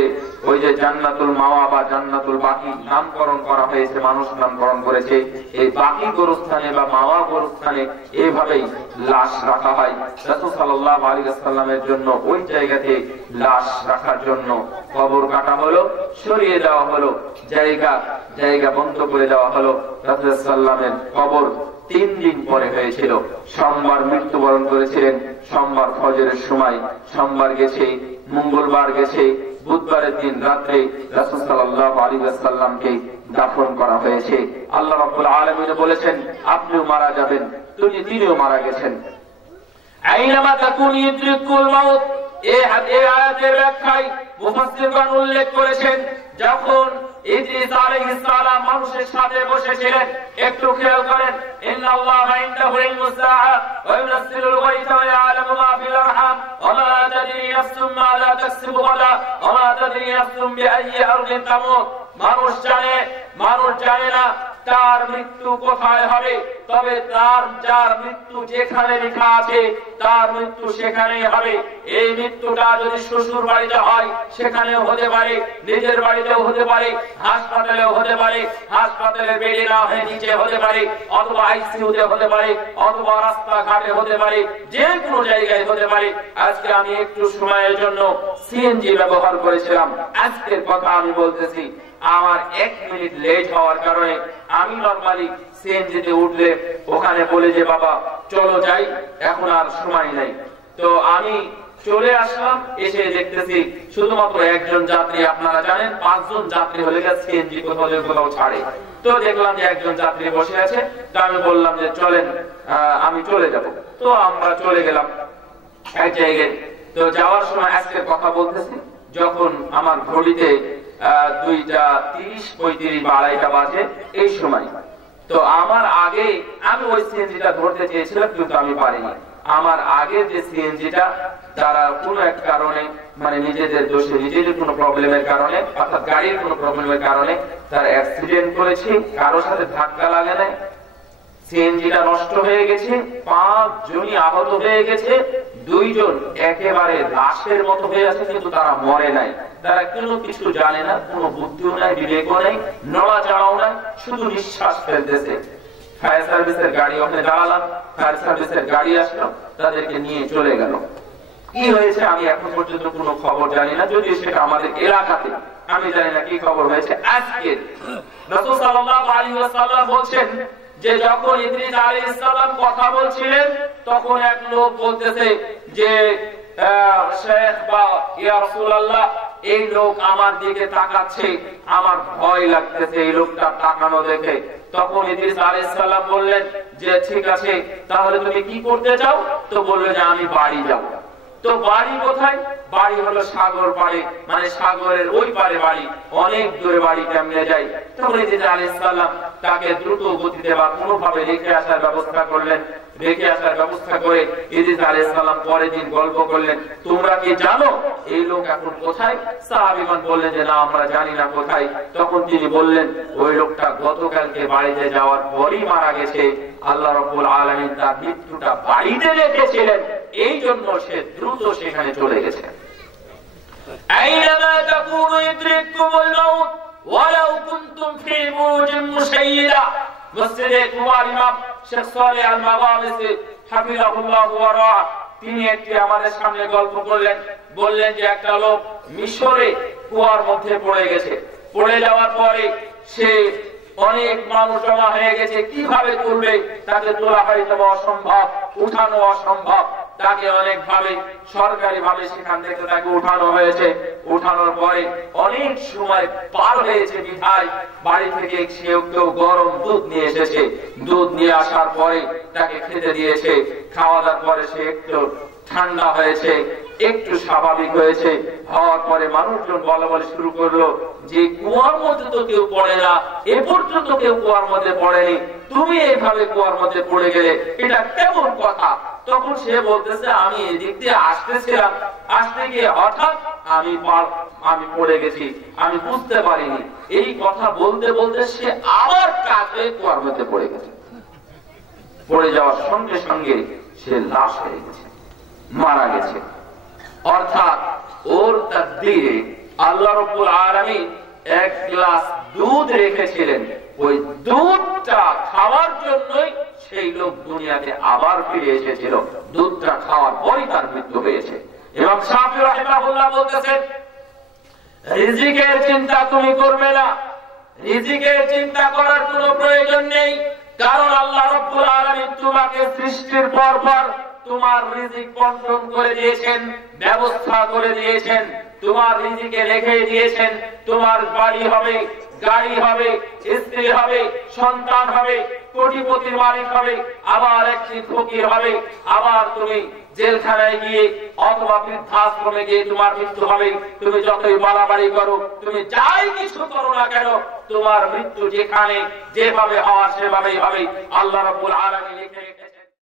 ওই যে জান্নাতুল মাওয়া বা জান্নাতুল বাকি নামকরণ করা হয়েছে, মানুষ নামকরণ করেছে। এই বাকি গোরস্থানে বা মাওয়া গোরস্থানে এইভাবেই লাশ রাখা হয়। রাসূল সাল্লাল্লাহু আলাইহি ওয়াসাল্লামের জন্য ওই জায়গাতে লাশ রাখার জন্য কবর কাটা হলো, সরিয়ে দেওয়া হলো, জায়গা বন্ধ করে দেওয়া হলো। রাসূল সাল্লামের কবর 3 দিন পরে হয়েছিল। সোমবার মৃত্যুবরণ করেছিলেন, সোমবার ফজরের সময়, সোমবার গেছে, মঙ্গলবার গেছে, বুধবারের দিন রাতে রাসূল সাল্লাল্লাহু আলাইহি ওয়াসাল্লামকে দাফন করা হয়েছে। আল্লাহ রাব্বুল আলামিন বলেছেন আপনিও মারা যাবেন, তিনিও মারা গেছেন। আইনামা তাকুনু ইউদরিকুল মাউত, এই আয়াতের ব্যাখ্যায় মুফাসসিরগণ উল্লেখ করেছেন যখন ইদ্রিস আলাইহিস সালাম মানুষের সাথে বসেছিলেন, একটু খেয়াল করেন, ইন্নাল্লাহা ইনদাহু ইলমুস সাআ ওয়া ইউনাজ্জিলুল গায়থা ওয়া ইয়ালামু মা ফিল আরহাম ওয়া মা তাদরি নাফসুম মাযা তাকসিবু গাদা ওয়া মা তাদরি নাফসুম বিআইয়ি আরদিন তামুত। মানুষ জানে না তার মৃত্যু কোথায় হবে, তবে যার মৃত্যু যেখানে লেখা আছে তার মৃত্যু সেখানেই হবে। এই মৃত্যুটা যদি শ্বশুর বাড়িতে হয় সেখানেও হতে পারে, নিজের বাড়িতেও হতে পারে, হাসপাতালেও হতে পারে, হাসপাতালের বেডে না হয়ে নিচে হতে পারে, অথবা আইসিইউতে হতে পারে, অথবা রাস্তাঘাটে হতে পারে, যে কোনো জায়গায় হতে পারে। আজকে আমি একটু সময়ের জন্য সিএনজি ব্যবহার করেছিলাম। আজকের কথা আমি বলতেছি, আমার 1 মিনিট লেট হওয়ার কারণে আমি নরমালি সিএনজিতে উঠলে ওখানে বলে যে বাবা চলো যাই, এখন আর সময় নাই। তো আমি চলে আসলাম, এসে দেখতেছি শুধুমাত্র একজন যাত্রী। আপনারা জানেন 5 জন যাত্রী হলে সিএনজি কোথাও ছাড়ে। তো দেখলাম যে একজন যাত্রী বসে আছে। তো আমি বললাম যে চলেন, আমি চলে যাব। তো আমরা চলে গেলাম এক জায়গায়। তো যাওয়ার সময় আজকের কথা বলতেছি, যখন আমার ঘড়িতে 2:30-35 বা 2:30 বাজে এই সময়। তো আমার আগে আমি ওই সিএনজিটা ধরতে চেয়েছিলাম, কিন্তু আমি পারিনি। আমার আগে যে সিএনজিটা, তারা কোনো এক কারণে, মানে নিজেদের দোষে, নিজেদের কোনো প্রবলেমের কারণে, অর্থাৎ গাড়ির কোনো প্রবলেমের কারণে তারা অ্যাক্সিডেন্ট করেছে, কারোর সাথে ধাক্কা লাগে নাই, সিএনজিটা নষ্ট হয়ে গেছে, 5 জনই আহত হয়ে গেছে, 2 জন একেবারে লাশের মতো হয়ে আছে, কিন্তু তারা মরে নাই। তারা কোনো কিছু জানে না, কোনো বুদ্ধিও নাই, বিবেকও নাই, নড়াচড়াও নাই, শুধু নিঃশ্বাস ফেলতেছে। ফায়ার সার্ভিসের গাড়ি ওখানে দাঁড়ালাম, ফায়ার সার্ভিসের গাড়ি আসলো, তাদেরকে নিয়ে চলে গেল। কি হয়েছে আমি এখন পর্যন্ত কোনো খবর জানি না, যদিও সেটা আমাদের এলাকাতে, আমি জানি না কি খবর হয়েছে। আজকে রাসূল সাল্লাল্লাহু আলাইহি ওয়াসাল্লাম বলছেন যে যখন ইদ্রিস আলাইহিস সালাম কথা বলছিলেন, তখন এক লোক বলতেছে যে শেখ বা ইয়া রাসূলুল্লাহ, এই লোক আমার দিকে তাকাচ্ছে, আমার ভয় লাগতেছে এই লোকটা তাকানো দেখে। তখন ইদ্রিস আলাইহিস সালাম বললেন যে ঠিক আছে, তাহলে তুমি কি করতে চাও? তো বললো যে আমি বাড়ি যাব। তো বাড়ি কোথায়? বাড়ি হলো সাগর পাড়ে, মানে সাগরের ওই পারে বাড়ি, অনেক দূরে বাড়ি। কেমনে যাই? তখন ইদ্রিস আলাইহিস সালাম তাকে দ্রুত গতিতে বা কোনোভাবে রেখে আসার ব্যবস্থা করলেন। রেখে আসার ব্যবস্থা করে ইদ্রিস আলাইহিস সালাম পরের দিন গল্প করলেন, তোমরা কি জানো এই লোক এখন কোথায়? সাহাবীগণ বললেন যে না, আমরা জানি না কোথায়। তখন তিনি বললেন, ওই লোকটা গতকালকে বাড়িতে যাওয়ার পরই মারা গেছে। আল্লাহ রাব্বুল আলামিন তার মৃত্যুটা বাড়িতে রেখেছিলেন, এই জন্য সে দ্রুত সেখানে চলে গেছে। আইনামা তাকুনু ইদরিকুমুল মাউত ওয়ালাউ কুনতুম ফি বুরুজিন মুশাইয়্যিদা। মসজিদে কুবার ইমাম শেখ সালেহ আল মাগারিসি হাফিজাহুল্লাহ ওয়া রাআ, তিনি একটি আমাদের সামনে গল্প করলেন। বললেন যে একটা লোক মিশরে কুয়ার মধ্যে পড়ে গেছে। পড়ে যাওয়ার পরে সে অনেক মানুষ জমা হয়ে গেছে, কিভাবে তুলবে? তাকে তোলা হয়তো অসম্ভব, উঠানো অসম্ভব। তাকে অনেক ভাবে সরকারি ভাবে সেখান থেকে তাকে উঠানো হয়েছে। উঠানোর পরে অনেক সময় পার হয়েছে বিধায় বাড়ি থেকে কেউ গরম দুধ নিয়ে এসেছে। দুধ নিয়ে আসার পরে তাকে খেতে দিয়েছে। খাওয়া দাওয়ার পরে সে একটু ঠান্ডা হয়েছে, একটু স্বাভাবিক হয়েছে। হওয়ার পরে মানুষজন বলা শুরু করলো যে কুয়ার মধ্যে তো কেউ পড়ে না, এ পর্যন্ত কেউ কুয়ার মধ্যে পড়েনি, তুমি এইভাবে কুয়ার মধ্যে পড়ে গেলে এটা কেমন কথা? তখন সে বলতেছে, আমি এদিক দিয়ে আসতেছিলাম, আসতে গিয়ে হঠাৎ আমি পড়ে গেছি, আমি বুঝতে পারিনি। এই কথা বলতে বলতে সে আবার কাছে কুয়ার মধ্যে পড়ে গেছে। পড়ে যাওয়ার সঙ্গে সঙ্গে সে লাশ হয়ে গেছে, মারা গেছে। অর্থাৎ ওর তাকদীরে আল্লাহ রাব্বুল আলামিন এক গ্লাস দুধ রেখেছিলেন, ওই দুধটা খাওয়ার জন্যই সেই লোক দুনিয়াতে আবার ফিরে এসেছিল। দুধটা খাওয়ার পরই তার মৃত্যু হয়েছে। ইমাম শাফিঈ রাহিমাহুল্লাহ বলতেছেন, রিজিকের চিন্তা তুমি করবে না, রিজিকের চিন্তা করার কোনো প্রয়োজন নেই। কারণ আল্লাহ রাব্বুল আলামিন তোমাকে সৃষ্টির পর তোমার রিজিক বন্টন করে দিয়েছেন, ব্যবস্থা করে দিয়েছেন, তোমার রিজিকে লিখে দিয়েছেন। তোমার বাড়ি হবে, গাড়ি হবে, স্ত্রী হবে, সন্তান হবে, কোটিপতির মালিক হবে, আবার একটি ফকির হবে, আবার তুমি জেলখানায় গিয়ে অথবা বৃদ্ধাশ্রমে গিয়ে তোমার মৃত্যু হবে। তুমি যতই বাড়াবাড়ি করো, তুমি যাই কিছু করো না কেন, তোমার মৃত্যু যেখানে যেভাবে হওয়ার সেভাবেই হবে। আল্লাহ রাব্বুল আলামিন লিখে